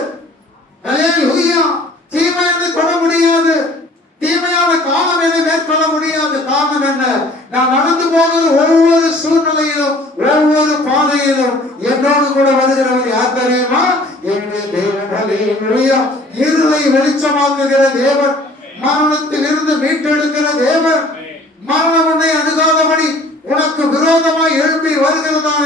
அல்லேலூயா. தீமை என்னை தொட முடியாது, தீமையான காலம் என்னை மேற்கொள்ள முடியாது. காரணம் என்ன, நான் நடந்து போகிற ஒவ்வொரு சூழ்நிலையிலும் ஒவ்வொரு பாதையிலும் என்னோடு கூட வருகிறவர் யார் தெரியுமா? என்னுடைய தேவன். அல்லேலூயா. இருளை வெளிச்சமாக்குகிற தேவன், மரணத்தில் இருந்து மீட்டெடுக்கிற தேவன், மரணம் உன்னை அணுகாதபடி உனக்கு விரோதமாய் எழுப்பி வருகிறதான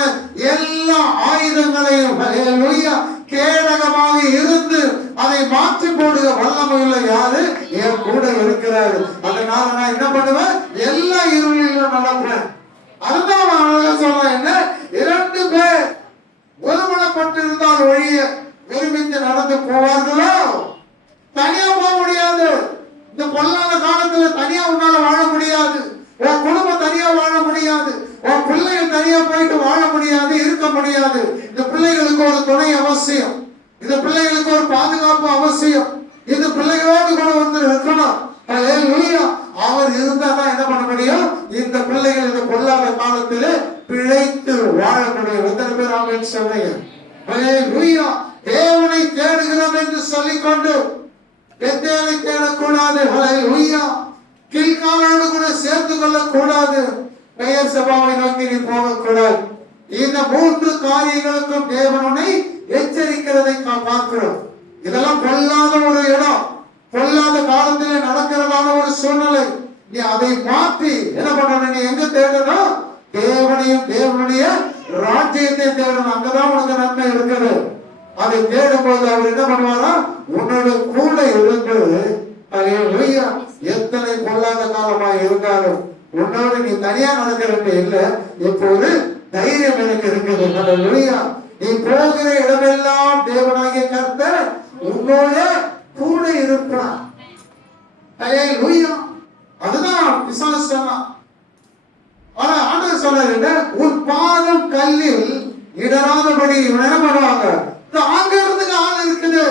எல்லா ஆயுதங்களையும் அல்லேலூயா கேடகமாக இருந்து அதை மாற்றி போடுக வல்லமையுள்ள யாரு? என் கூட இருக்கிறாரு. அதனால நான் என்ன பண்ணுவேன்? எல்லா இருளிலும் நடப்பேன். அதுதான் நான் சொல்ல, என்ன, 2 பேர் ஒருமனப்பட்டு இருந்தால் ஒழிய ஒருமித்து நடந்து போவார்களோ? தனியா போக முடியாது. இந்த பொல்லாத காலத்துல தனியா உன்னால வாழ முடியாது. உன் குடும்பம் தனியா வாழ முடியாது. உன் பிள்ளைகள் தனியா போயிட்டு வாழ முடியாது, இருக்க முடியாது. இந்த பிள்ளைகளுக்கு ஒரு துணை அவசியம், இந்த பிள்ளைகளுக்கு ஒரு பாதுகாப்பு அவசியம். இந்த பிள்ளைகளோடு கூட வந்து இருக்கணும். அல்லேலூயா. அவர் இருந்தா தான் என்ன பண்ண முடியும்? இந்த பிள்ளைகள் இந்த பொல்லாத காலத்திலே பிழைத்து வாழ முடியும். எத்தனை பேர் ஆமென் சொல்றீங்க? அல்லேலூயா. தேவனை தேடுகிறோம் என்று சொல்லிக்கொண்டு பெத்தேலை தேடக்கூடாது. அல்லேலூயா. கீழ்காலோடு கூட சேர்த்து கொள்ள கூடாது. பெயர் சபாவை நோக்கி நீ போகக்கூடாது. இந்த 3 காரியங்களுக்கும் தேவனை எச்சரிக்கிறதை நாம் பார்க்கிறோம். இதெல்லாம் பொல்லாத ஒரு இடம், பொல்லாத காலத்திலே நடக்கிறதான ஒரு சூழ்நிலை. நீ அதை மாற்றி என்ன பண்ணணும்? நீ எங்க தேடணும்? தேவனையும் தேவனுடைய ராஜ்யத்தை தேடணும். அங்கதான் உனக்கு நன்மை இருக்குது. அதை தேடும் போது அவர் என்ன பண்ணுவாரா? உன்னோட கூட இருந்து, அல்லேலூயா, எத்தனை பொல்லாத காலமா இருந்தாலும் உன்னோடு நீ தனியா நடக்கிறது இல்லை. இப்போது தைரியம் எனக்கு இருக்குது. அல்லேலூயா. நீ போகிற இடமெல்லாம் தேவனாகிய கர்த்தர் உன்னோட கூட இருப்பார். அல்லேலூயா. அதுதான் பிசாசு சொன்னான். ஆனா ஆண்டவர் சொன்னாரு, உன் பாதம் கல்லில் இடராதபடி இவன் என்ன பண்ணுவாங்க? தாங்கிறதுக்கு ஆள் இருக்குது.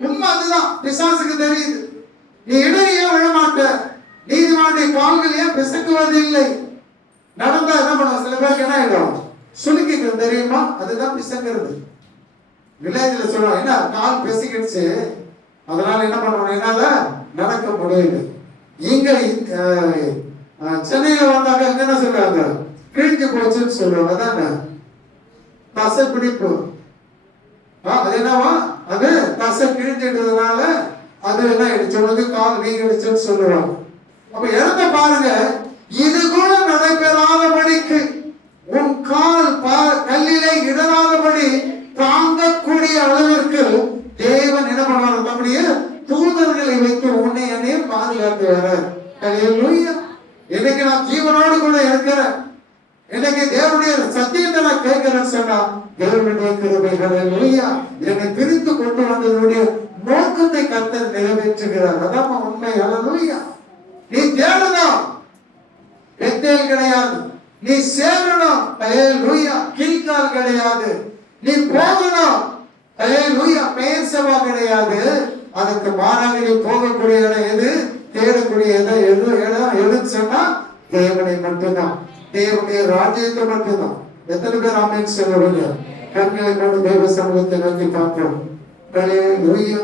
உண்மை அதுதான். பிசாசுக்கு தெரியுது. நீ இடையே விழமாட்ட, நீதிமானுடைய கால்கள் ஏன் பிசக்குவது இல்லை. நடந்தா என்ன பண்ணுவோம்? சில பேருக்கு என்ன ஆயிடும்? சுலுக்கிக்கிறது தெரியுமா? அதுதான் பிசக்கிறது. வில்லேஜ்ல சொல்லுவாங்க, என்ன கால் பிசக்கிடுச்சு, அதனால என்ன பண்ணுவோம், என்னால நடக்க முடியல. இங்க சென்னையில வந்தாங்க, என்ன சொல்றாங்க? கிழிஞ்சு போச்சுன்னு சொல்லுவாங்க. அதான தசை பிடிப்பு. அது என்னவா? அது தசை கிழிஞ்சிட்டதுனால அது என்ன ஆயிடுச்சு, கால் வீங்கிடுச்சுன்னு சொல்லுவாங்க. அப்ப இடத்த பாருங்க, இது கூட நடைபெறாதபடிக்கு உன் கால் கல்லிலே இடராதபடி தாங்கக்கூடிய அளவிற்கு தேவன் என்ன பண்ணுவார்? தம்முடைய தூதர்களை வைத்து உன்னை என்னையும் பாதுகாத்து வர. இன்னைக்கு நான் ஜீவனோடு கூட இருக்கிறேன், இன்னைக்கு தேவனுடைய சத்தியத்தை நான் கேட்கிறேன்னு சொன்னா தேவனுடைய கிருபை. அல்லேலூயா. என்னை பிரித்து கொண்டு வந்ததுடைய நோக்கத்தை கர்த்தர் நிறைவேற்றுகிறார். அதான் உண்மை. அல்லேலூயா. நீ தேடணும், பெத்தேல் கிடையாது. நீ சேரணும், அல்லேலூயா, கீழ்கால் கிடையாது. நீ போகணும், அல்லேலூயா, பெயர் சபா கிடையாது. அதுக்கு மாறாக நீ போகக்கூடிய இடம் எது? தேடக்கூடிய இடம் எதுன்னு சொன்னா தேவனை மட்டும்தான், தேவனுடைய ராஜ்யத்தை மட்டும்தான். எத்தனை பேர் ஆமென் சொல்லுவாங்க? கண்களை கொண்டு தேவ சமூகத்தை நோக்கி பார்ப்போம். அல்லேலூயா.